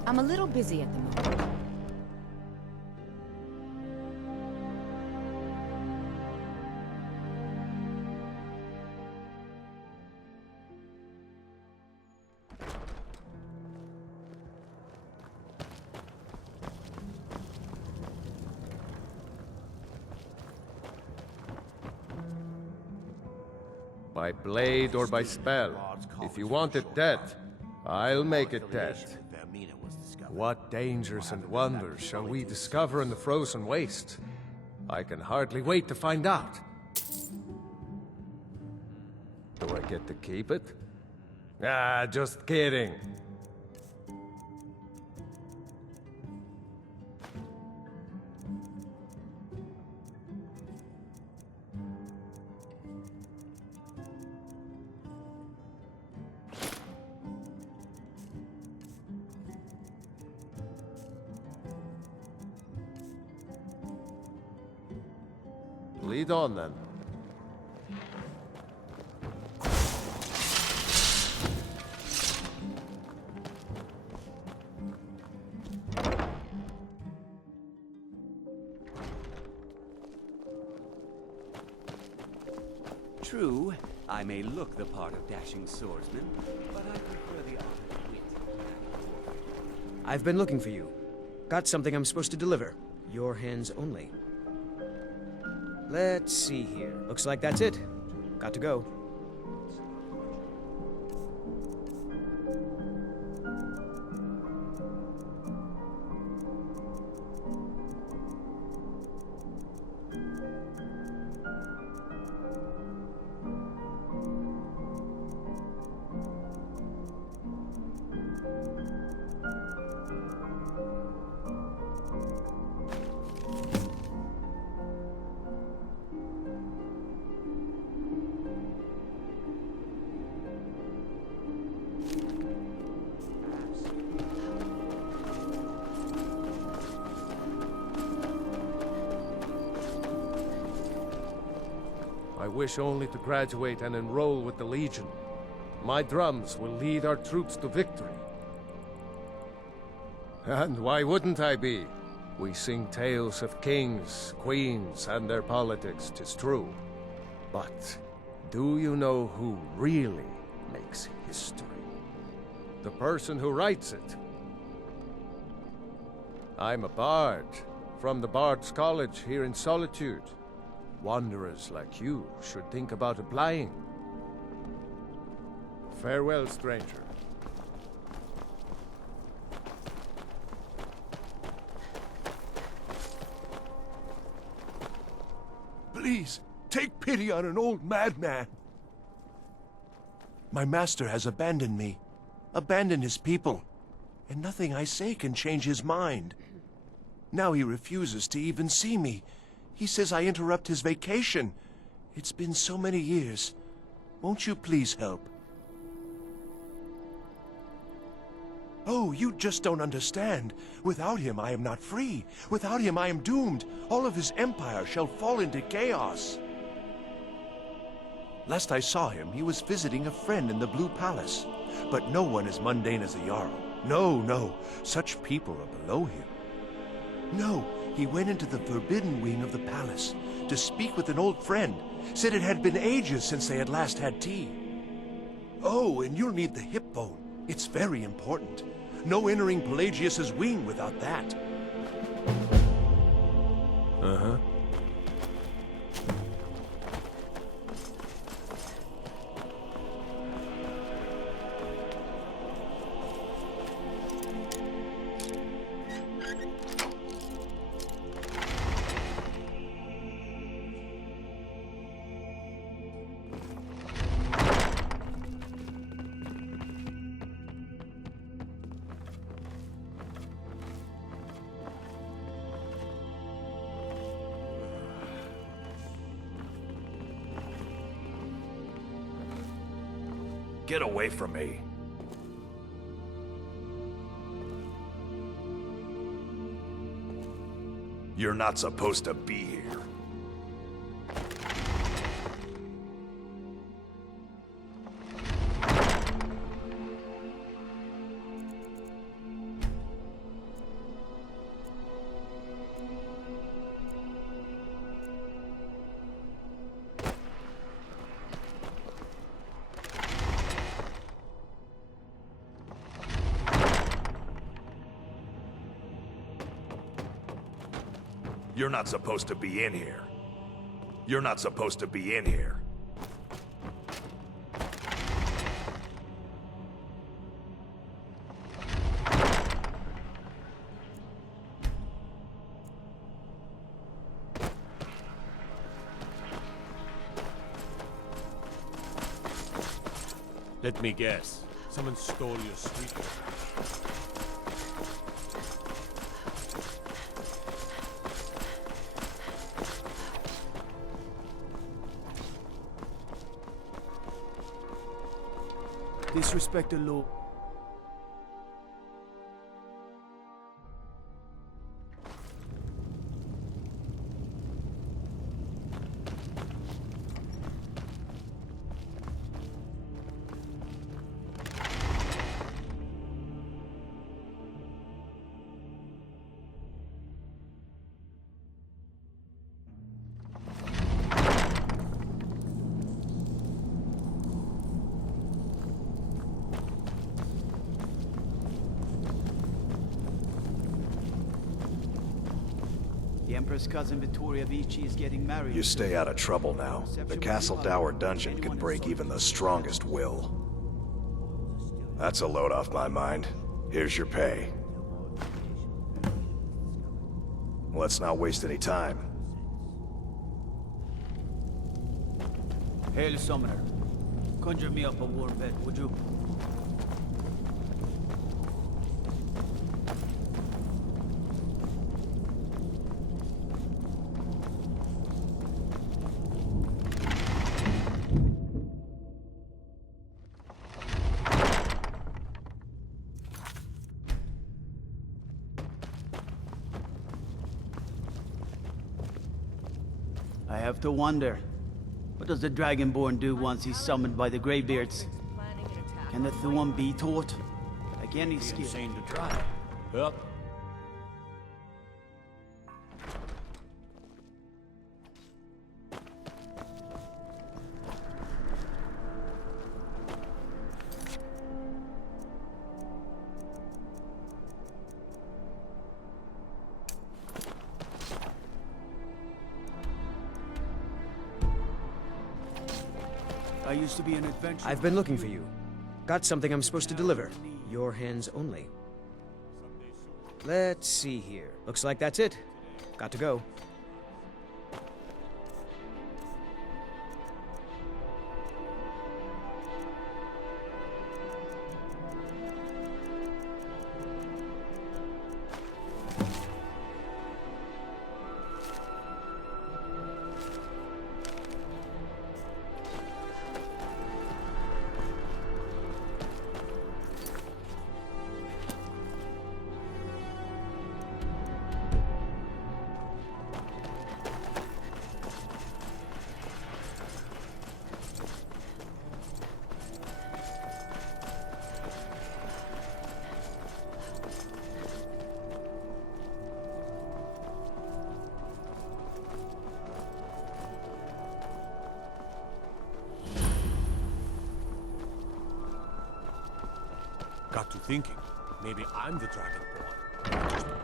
I'm a little busy at the moment. By blade or by spell. If you want it dead, I'll make it dead. What dangers and wonders shall we discover in the frozen waste? I can hardly wait to find out. Do I get to keep it? Ah, just kidding. Lead on, then. True, I may look the part of dashing swordsman, but I prefer the art of wit. I've been looking for you. Got something I'm supposed to deliver. Your hands only. Let's see here. Looks like that's it. Got to go. I wish only to graduate and enroll with the Legion. My drums will lead our troops to victory. And why wouldn't I be? We sing tales of kings, queens, and their politics, 'tis true. But do you know who really makes history? The person who writes it. I'm a bard, from the Bard's College here in Solitude. Wanderers like you should think about applying. Farewell, stranger. Please, take pity on an old madman. My master has abandoned me, abandoned his people, and nothing I say can change his mind. Now he refuses to even see me. He says I interrupt his vacation. It's been so many years. Won't you please help? Oh, you just don't understand. Without him, I am not free. Without him, I am doomed. All of his empire shall fall into chaos. Last I saw him, he was visiting a friend in the Blue Palace. But no one as mundane as a Jarl. No, no. Such people are below him. No, he went into the forbidden wing of the palace to speak with an old friend. Said it had been ages since they had last had tea. Oh, and you'll need the hip bone. It's very important. No entering Pelagius's wing without that. Uh-huh. Get away from me. You're not supposed to be here. You're not supposed to be in here. You're not supposed to be in here. Let me guess. Someone stole your street. Disrespect the law. The Empress' cousin Vittoria Vici is getting married. You stay out of trouble now. The Castle Dower dungeon can break even the strongest will. That's a load off my mind. Here's your pay. Let's not waste any time. Hail, Summoner. Conjure me up a warm bed, would you? I have to wonder, what does the Dragonborn do once he's summoned by the Greybeards? Can the Thuum be taught? Like any skill. Insane to try. Yep. I used to be an adventurer. I've been looking for you. Got something I'm supposed to deliver. Your hands only. Let's see here. Looks like that's it. Got to go. Got to thinking. Maybe I'm the Dragonborn.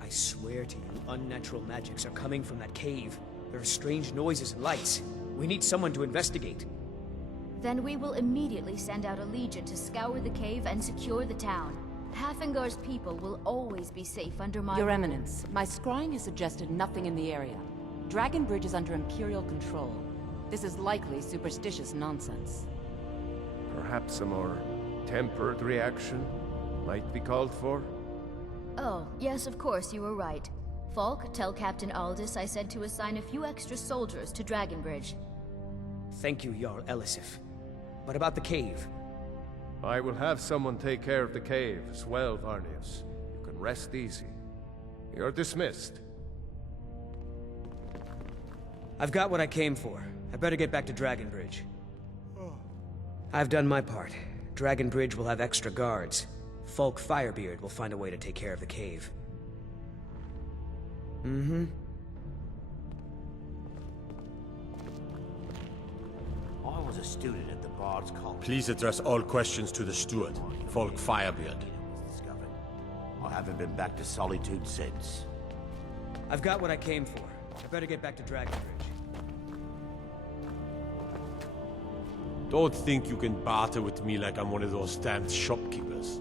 I swear to you, unnatural magics are coming from that cave. There are strange noises and lights. We need someone to investigate. Then we will immediately send out a legion to scour the cave and secure the town. Hafingar's people will always be safe under my Your rule. Eminence, my scrying has suggested nothing in the area. Dragonbridge is under Imperial control. This is likely superstitious nonsense. Perhaps a more tempered reaction might be called for? Oh, yes, of course, you were right. Falk, tell Captain Aldous I said to assign a few extra soldiers to Dragonbridge. Thank you, Jarl Elisif. What about the cave? I will have someone take care of the cave as well, Varnius. You can rest easy. You're dismissed. I've got what I came for. I better get back to Dragonbridge. I've done my part. Dragon Bridge will have extra guards. Falk Firebeard will find a way to take care of the cave. Mm-hmm. I was a student at the Bard's College. Please address all questions to the steward, Falk Firebeard. I haven't been back to Solitude since. I've got what I came for. I better get back to Dragon Bridge. Don't think you can barter with me like I'm one of those damned shopkeepers.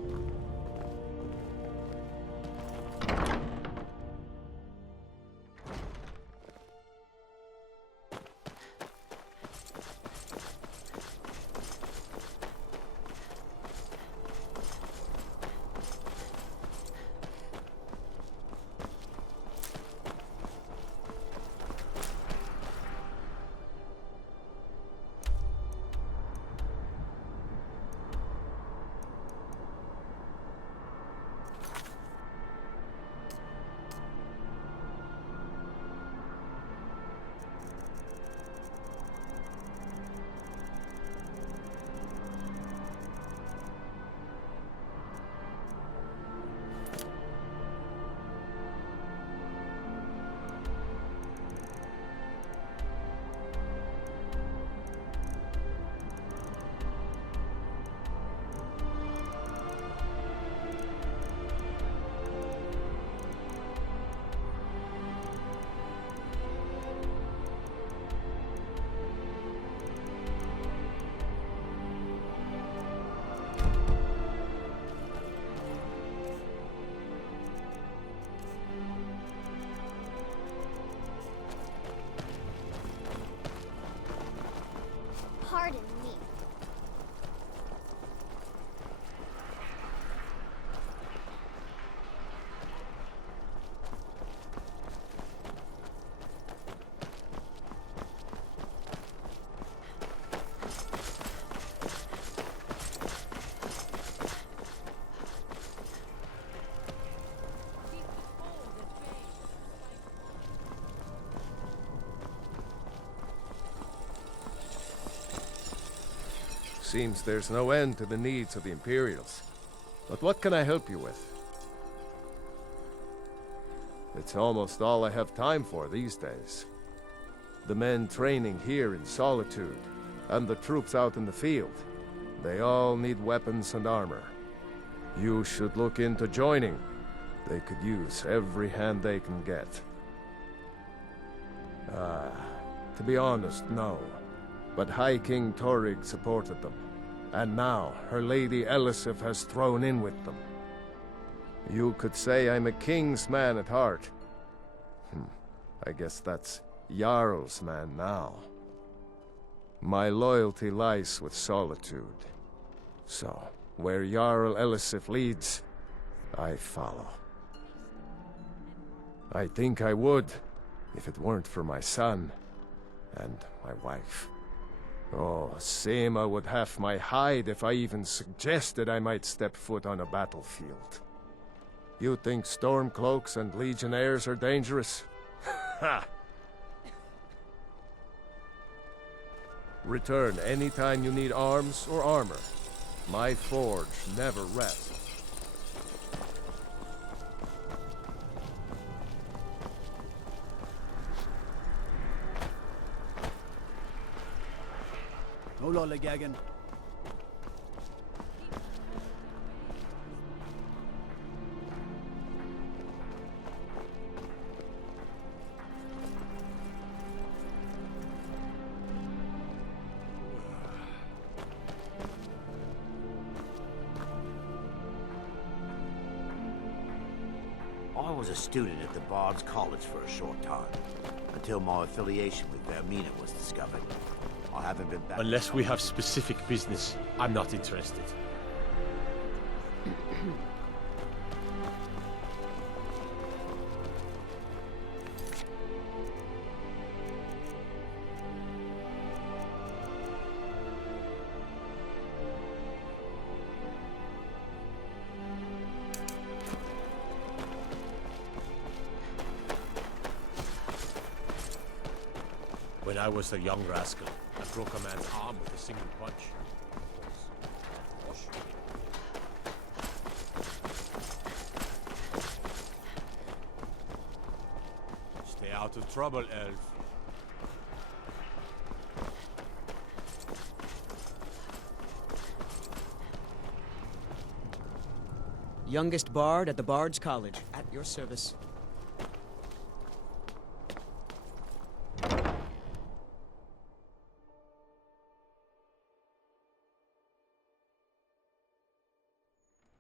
Pardon me. Seems there's no end to the needs of the Imperials. But what can I help you with? It's almost all I have time for these days. The men training here in Solitude, and the troops out in the field, they all need weapons and armor. You should look into joining. They could use every hand they can get. To be honest, no. But High King Torrig supported them, and now her Lady Elisif has thrown in with them. You could say I'm a king's man at heart. I guess that's Jarl's man now. My loyalty lies with Solitude. So, where Jarl Elisif leads, I follow. I think I would, if it weren't for my son and my wife. Oh, Seema would have my hide if I even suggested I might step foot on a battlefield. You think Stormcloaks and Legionnaires are dangerous? Ha! Return anytime you need arms or armor. My forge never rests. No lollygagging. I was a student at the Bard's College for a short time, until my affiliation with Vermina was discovered. I haven't been back. Unless we have specific business, I'm not interested. When I was a young rascal, I broke a man's arm with a single punch. of trouble, elf. Youngest bard at the Bard's College, at your service.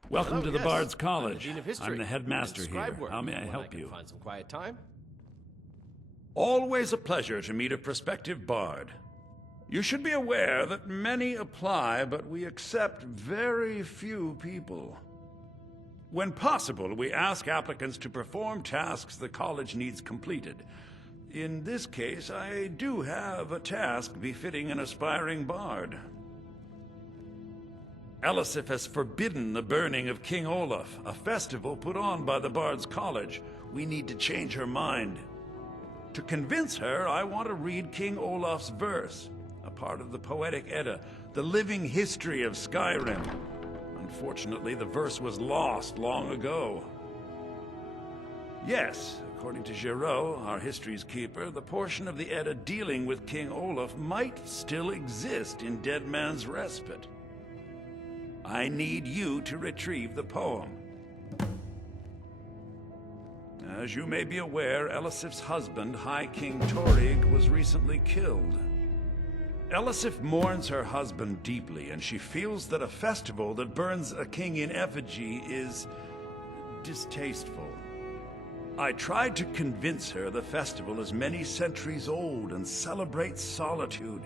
Welcome to the yes. Bard's I'm the College. Dean of History I'm the headmaster and here. scribe work How may I when help can you? Find some quiet time. Always a pleasure to meet a prospective bard. You should be aware that many apply, but we accept very few people. When possible, we ask applicants to perform tasks the college needs completed. In this case, I do have a task befitting an aspiring bard. Elisif has forbidden the burning of King Olaf, a festival put on by the Bard's College. We need to change her mind. To convince her, I want to read King Olaf's verse, a part of the Poetic Edda, the living history of Skyrim. Unfortunately, the verse was lost long ago. Yes, according to Giraud, our history's keeper, the portion of the Edda dealing with King Olaf might still exist in Dead Man's Respite. I need you to retrieve the poem. As you may be aware, Elisif's husband, High King Torig, was recently killed. Elisif mourns her husband deeply, and she feels that a festival that burns a king in effigy is distasteful. I tried to convince her the festival is many centuries old and celebrates solitude,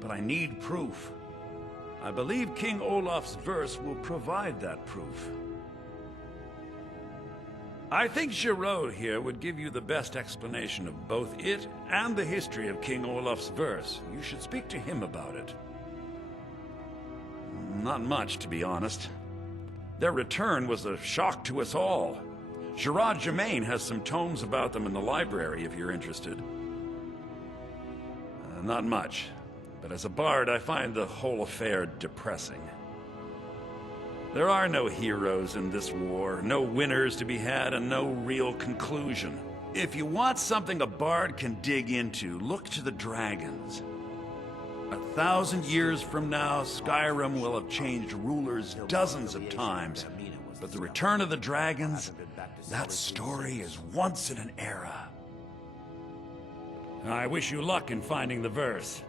but I need proof. I believe King Olaf's verse will provide that proof. I think Giraud here would give you the best explanation of both it and the history of King Olaf's verse. You should speak to him about it. Not much, to be honest. Their return was a shock to us all. Gerard Germain has some tomes about them in the library, if you're interested. Not much, but as a bard, I find the whole affair depressing. There are no heroes in this war, no winners to be had, and no real conclusion. If you want something a bard can dig into, look to the dragons. 1,000 years from now, Skyrim will have changed rulers dozens of times. But the return of the dragons, that story is once in an era. I wish you luck in finding the verse.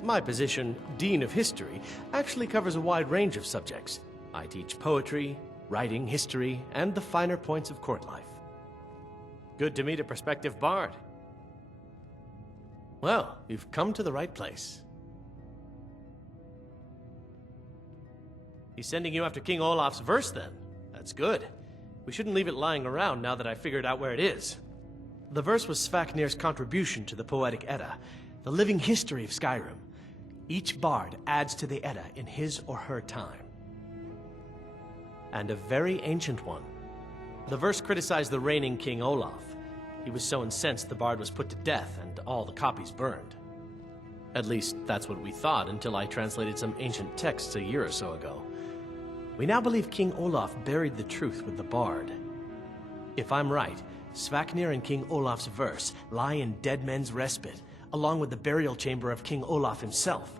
My position, Dean of History, actually covers a wide range of subjects. I teach poetry, writing, history, and the finer points of court life. Good to meet a prospective bard. Well, you've come to the right place. He's sending you after King Olaf's verse, then. That's good. We shouldn't leave it lying around now that I figured out where it is. The verse was Svafnir's contribution to the Poetic Edda, the living history of Skyrim. Each bard adds to the Edda in his or her time. And a very ancient one. The verse criticized the reigning King Olaf. He was so incensed the bard was put to death and all the copies burned. At least, that's what we thought until I translated some ancient texts a year or so ago. We now believe King Olaf buried the truth with the bard. If I'm right, Svafnir and King Olaf's verse lie in Dead Men's Respite, along with the burial chamber of King Olaf himself.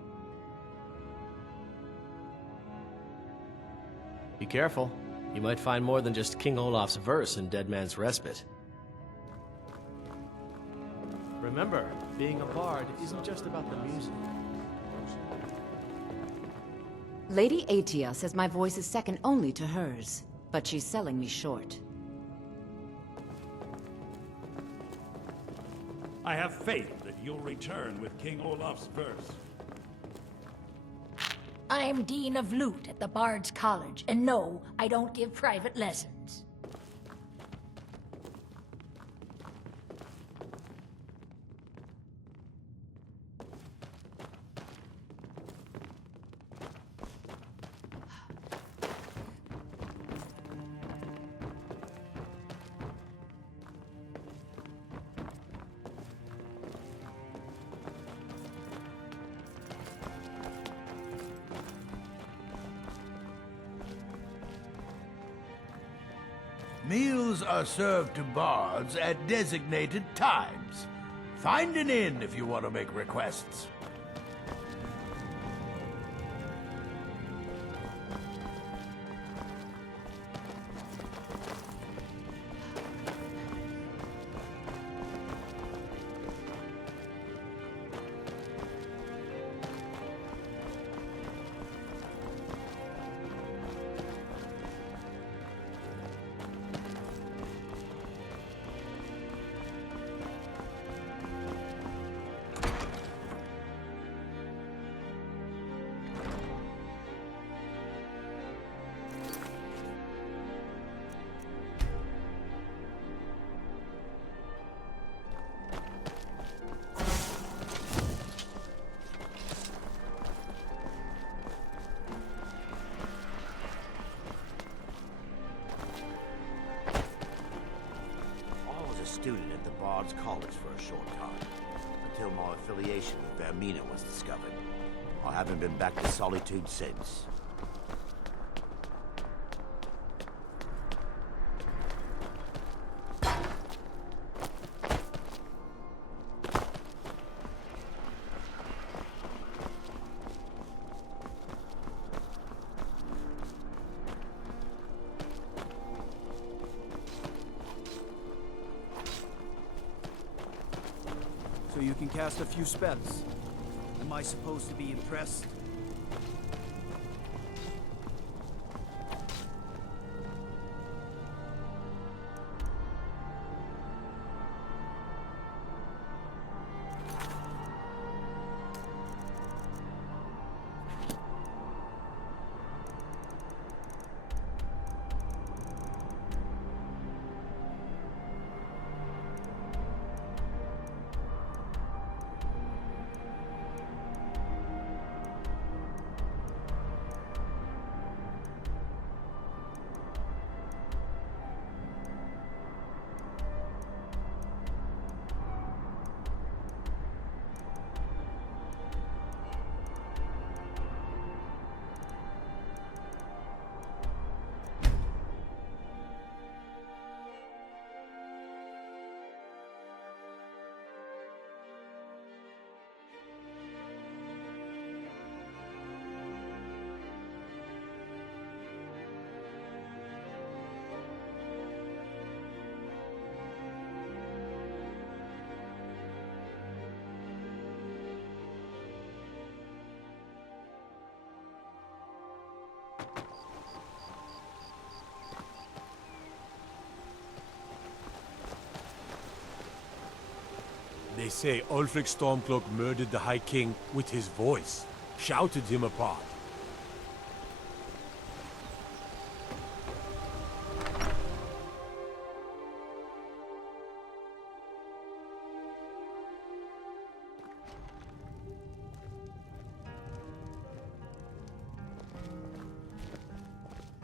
Be careful. You might find more than just King Olaf's verse in Dead Man's Respite. Remember, being a bard isn't just about the music. Lady Atia says my voice is second only to hers, but she's selling me short. I have faith that you'll return with King Olaf's verse. I'm Dean of Lute at the Bard's College, and no, I don't give private lessons. Meals are served to bards at designated times. Find an inn if you want to make requests. Student at the Bard's College for a short time, until my affiliation with Vermina was discovered. I haven't been back to Solitude since. So you can cast a few spells. Am I supposed to be impressed? They say Ulfric Stormcloak murdered the High King with his voice, shouted him apart.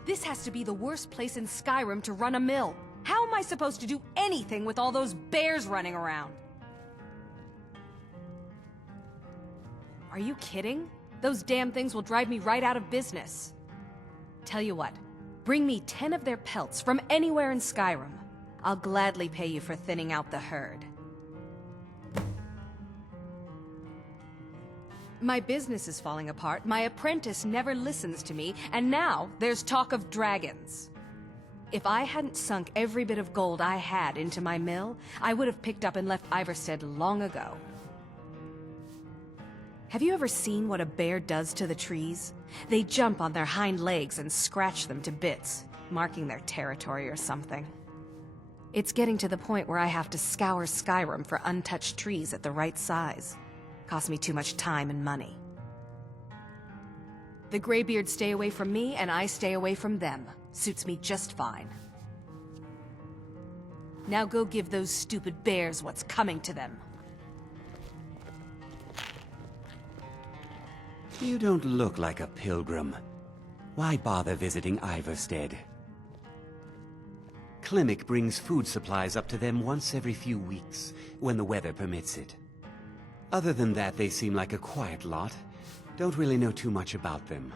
This has to be the worst place in Skyrim to run a mill. How am I supposed to do anything with all those bears running around? Are you kidding? Those damn things will drive me right out of business. Tell you what, bring me 10 of their pelts from anywhere in Skyrim. I'll gladly pay you for thinning out the herd. My business is falling apart, my apprentice never listens to me, and now there's talk of dragons. If I hadn't sunk every bit of gold I had into my mill, I would have picked up and left Ivarstead long ago. Have you ever seen what a bear does to the trees? They jump on their hind legs and scratch them to bits, marking their territory or something. It's getting to the point where I have to scour Skyrim for untouched trees at the right size. Costs me too much time and money. The Greybeards stay away from me, and I stay away from them. Suits me just fine. Now go give those stupid bears what's coming to them. You don't look like a pilgrim. Why bother visiting Ivarstead? Klimek brings food supplies up to them once every few weeks, when the weather permits it. Other than that, they seem like a quiet lot. Don't really know too much about them.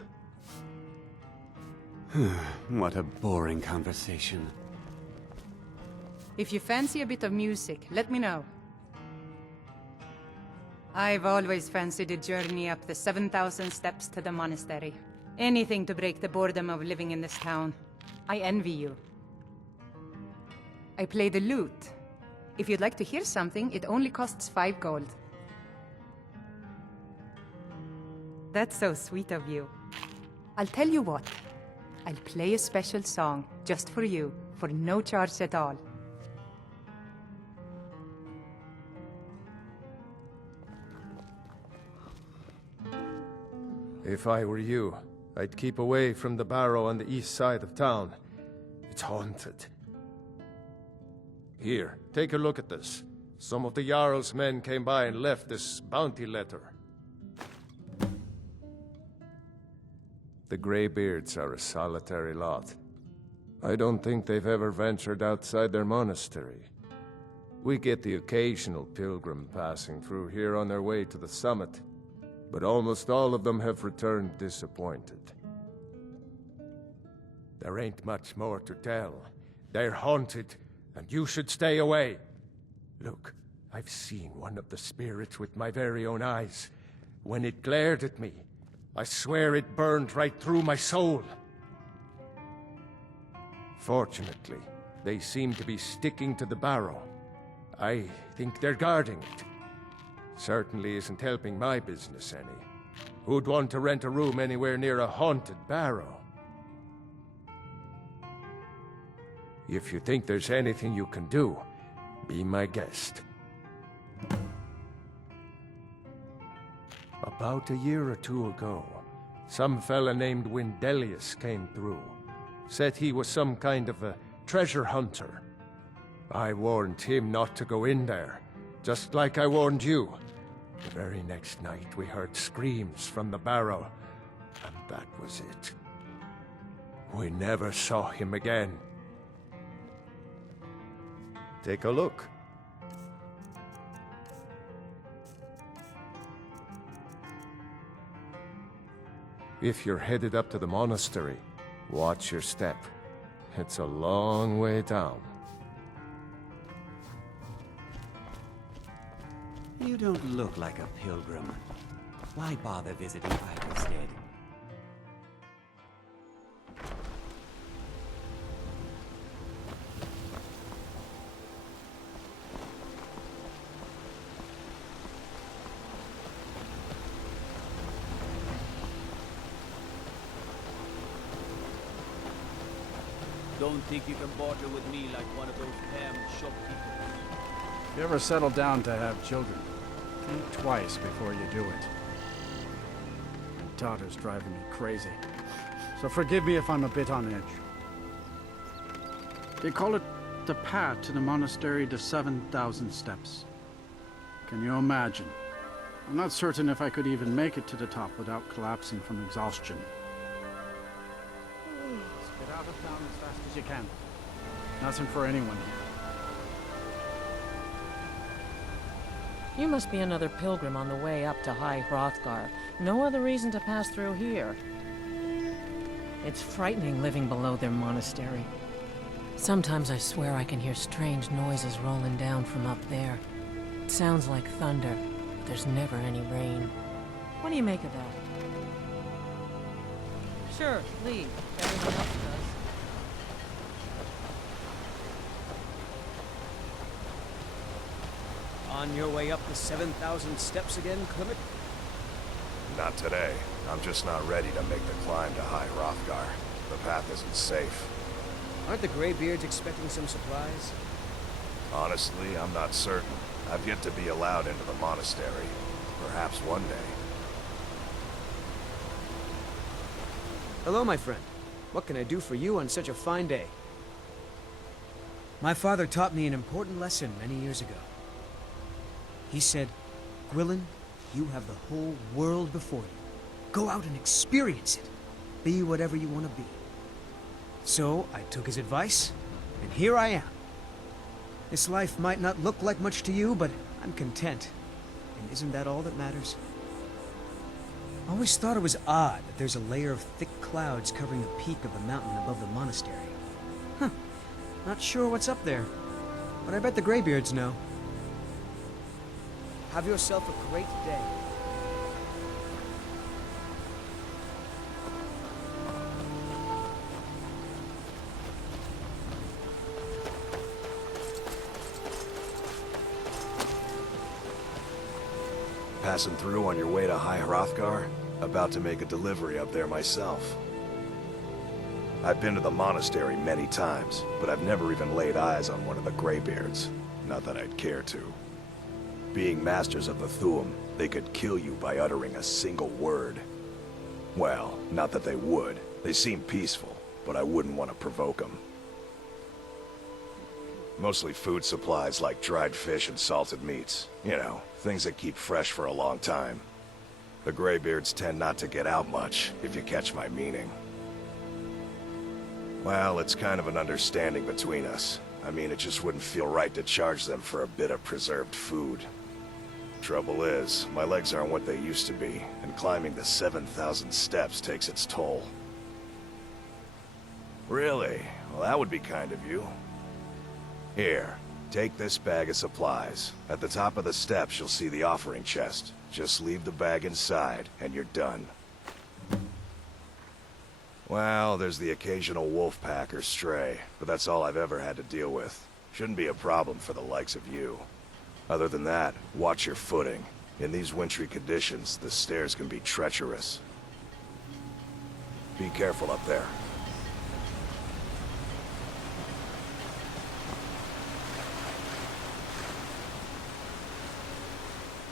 What a boring conversation. If you fancy a bit of music, let me know. I've always fancied a journey up the 7,000 steps to the monastery. Anything to break the boredom of living in this town. I envy you. I play the lute. If you'd like to hear something, it only costs 5 gold. That's so sweet of you. I'll tell you what. I'll play a special song, just for you, for no charge at all. If I were you, I'd keep away from the barrow on the east side of town. It's haunted. Here, take a look at this. Some of the Jarl's men came by and left this bounty letter. The Greybeards are a solitary lot. I don't think they've ever ventured outside their monastery. We get the occasional pilgrim passing through here on their way to the summit, but almost all of them have returned disappointed. There ain't much more to tell. They're haunted, and you should stay away. Look, I've seen one of the spirits with my very own eyes. When it glared at me, I swear it burned right through my soul. Fortunately, they seem to be sticking to the barrow. I think they're guarding it. Certainly isn't helping my business any. Who'd want to rent a room anywhere near a haunted barrow? If you think there's anything you can do, be my guest. About a year or two ago, some fella named Windelius came through. Said he was some kind of a treasure hunter. I warned him not to go in there, just like I warned you. The very next night we heard screams from the barrow, and that was it. We never saw him again. Take a look. If you're headed up to the monastery, watch your step. It's a long way down. You don't look like a pilgrim. Why bother visiting Igelstead? Don't think you can barter with me like one of those damn shopkeepers. If you ever settle down to have children, think twice before you do it. My daughter's driving me crazy, so forgive me if I'm a bit on edge. They call it the path to the monastery to 7,000 steps. Can you imagine? I'm not certain if I could even make it to the top without collapsing from exhaustion. Let's get out of town as fast as you can. Nothing for anyone here. You must be another pilgrim on the way up to High Hrothgar. No other reason to pass through here. It's frightening living below their monastery. Sometimes I swear I can hear strange noises rolling down from up there. It sounds like thunder, but there's never any rain. What do you make of that? Sure, leave. Everyone else does. On your way up the 7,000 steps again, Clement? Not today. I'm just not ready to make the climb to High Hrothgar. The path isn't safe. Aren't the Greybeards expecting some supplies? Honestly, I'm not certain. I've yet to be allowed into the monastery. Perhaps one day. Hello, my friend. What can I do for you on such a fine day? My father taught me an important lesson many years ago. He said, Gwilyn, you have the whole world before you. Go out and experience it. Be whatever you want to be. So I took his advice, and here I am. This life might not look like much to you, but I'm content. And isn't that all that matters? I always thought it was odd that there's a layer of thick clouds covering the peak of the mountain above the monastery. Huh. Not sure what's up there. But I bet the Greybeards know. Have yourself a great day. Passing through on your way to High Hrothgar? About to make a delivery up there myself. I've been to the monastery many times, but I've never even laid eyes on one of the Greybeards. Not that I'd care to. Being masters of the Thu'um, they could kill you by uttering a single word. Well, not that they would. They seem peaceful, but I wouldn't want to provoke them. Mostly food supplies like dried fish and salted meats. You know, things that keep fresh for a long time. The Greybeards tend not to get out much, if you catch my meaning. Well, it's kind of an understanding between us. I mean, it just wouldn't feel right to charge them for a bit of preserved food. Trouble is, my legs aren't what they used to be, and climbing the 7,000 steps takes its toll. Really? Well, that would be kind of you. Here, take this bag of supplies. At the top of the steps, you'll see the offering chest. Just leave the bag inside, and you're done. Well, there's the occasional wolf pack or stray, but that's all I've ever had to deal with. Shouldn't be a problem for the likes of you. Other than that, watch your footing. In these wintry conditions, the stairs can be treacherous. Be careful up there.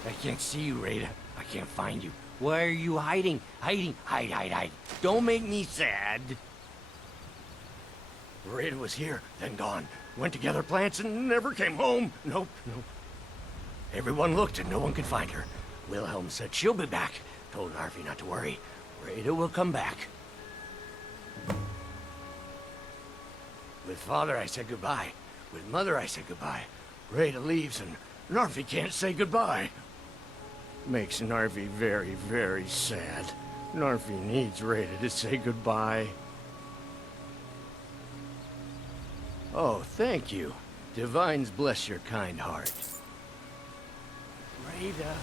I can't see you, Rada. I can't find you. Why are you hiding? Hiding. Hide, hide, hide. Don't make me sad. Rada was here, then gone. Went to gather plants and never came home. Nope, nope. Everyone looked and no one could find her. Wilhelm said she'll be back. Told Narfi not to worry. Rada will come back. With Father, I said goodbye. With Mother, I said goodbye. Rada leaves and Narfi can't say goodbye. Makes Narfi very, very sad. Narfi needs Rada to say goodbye. Oh, thank you. Divines bless your kind heart. Rada!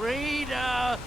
Rada!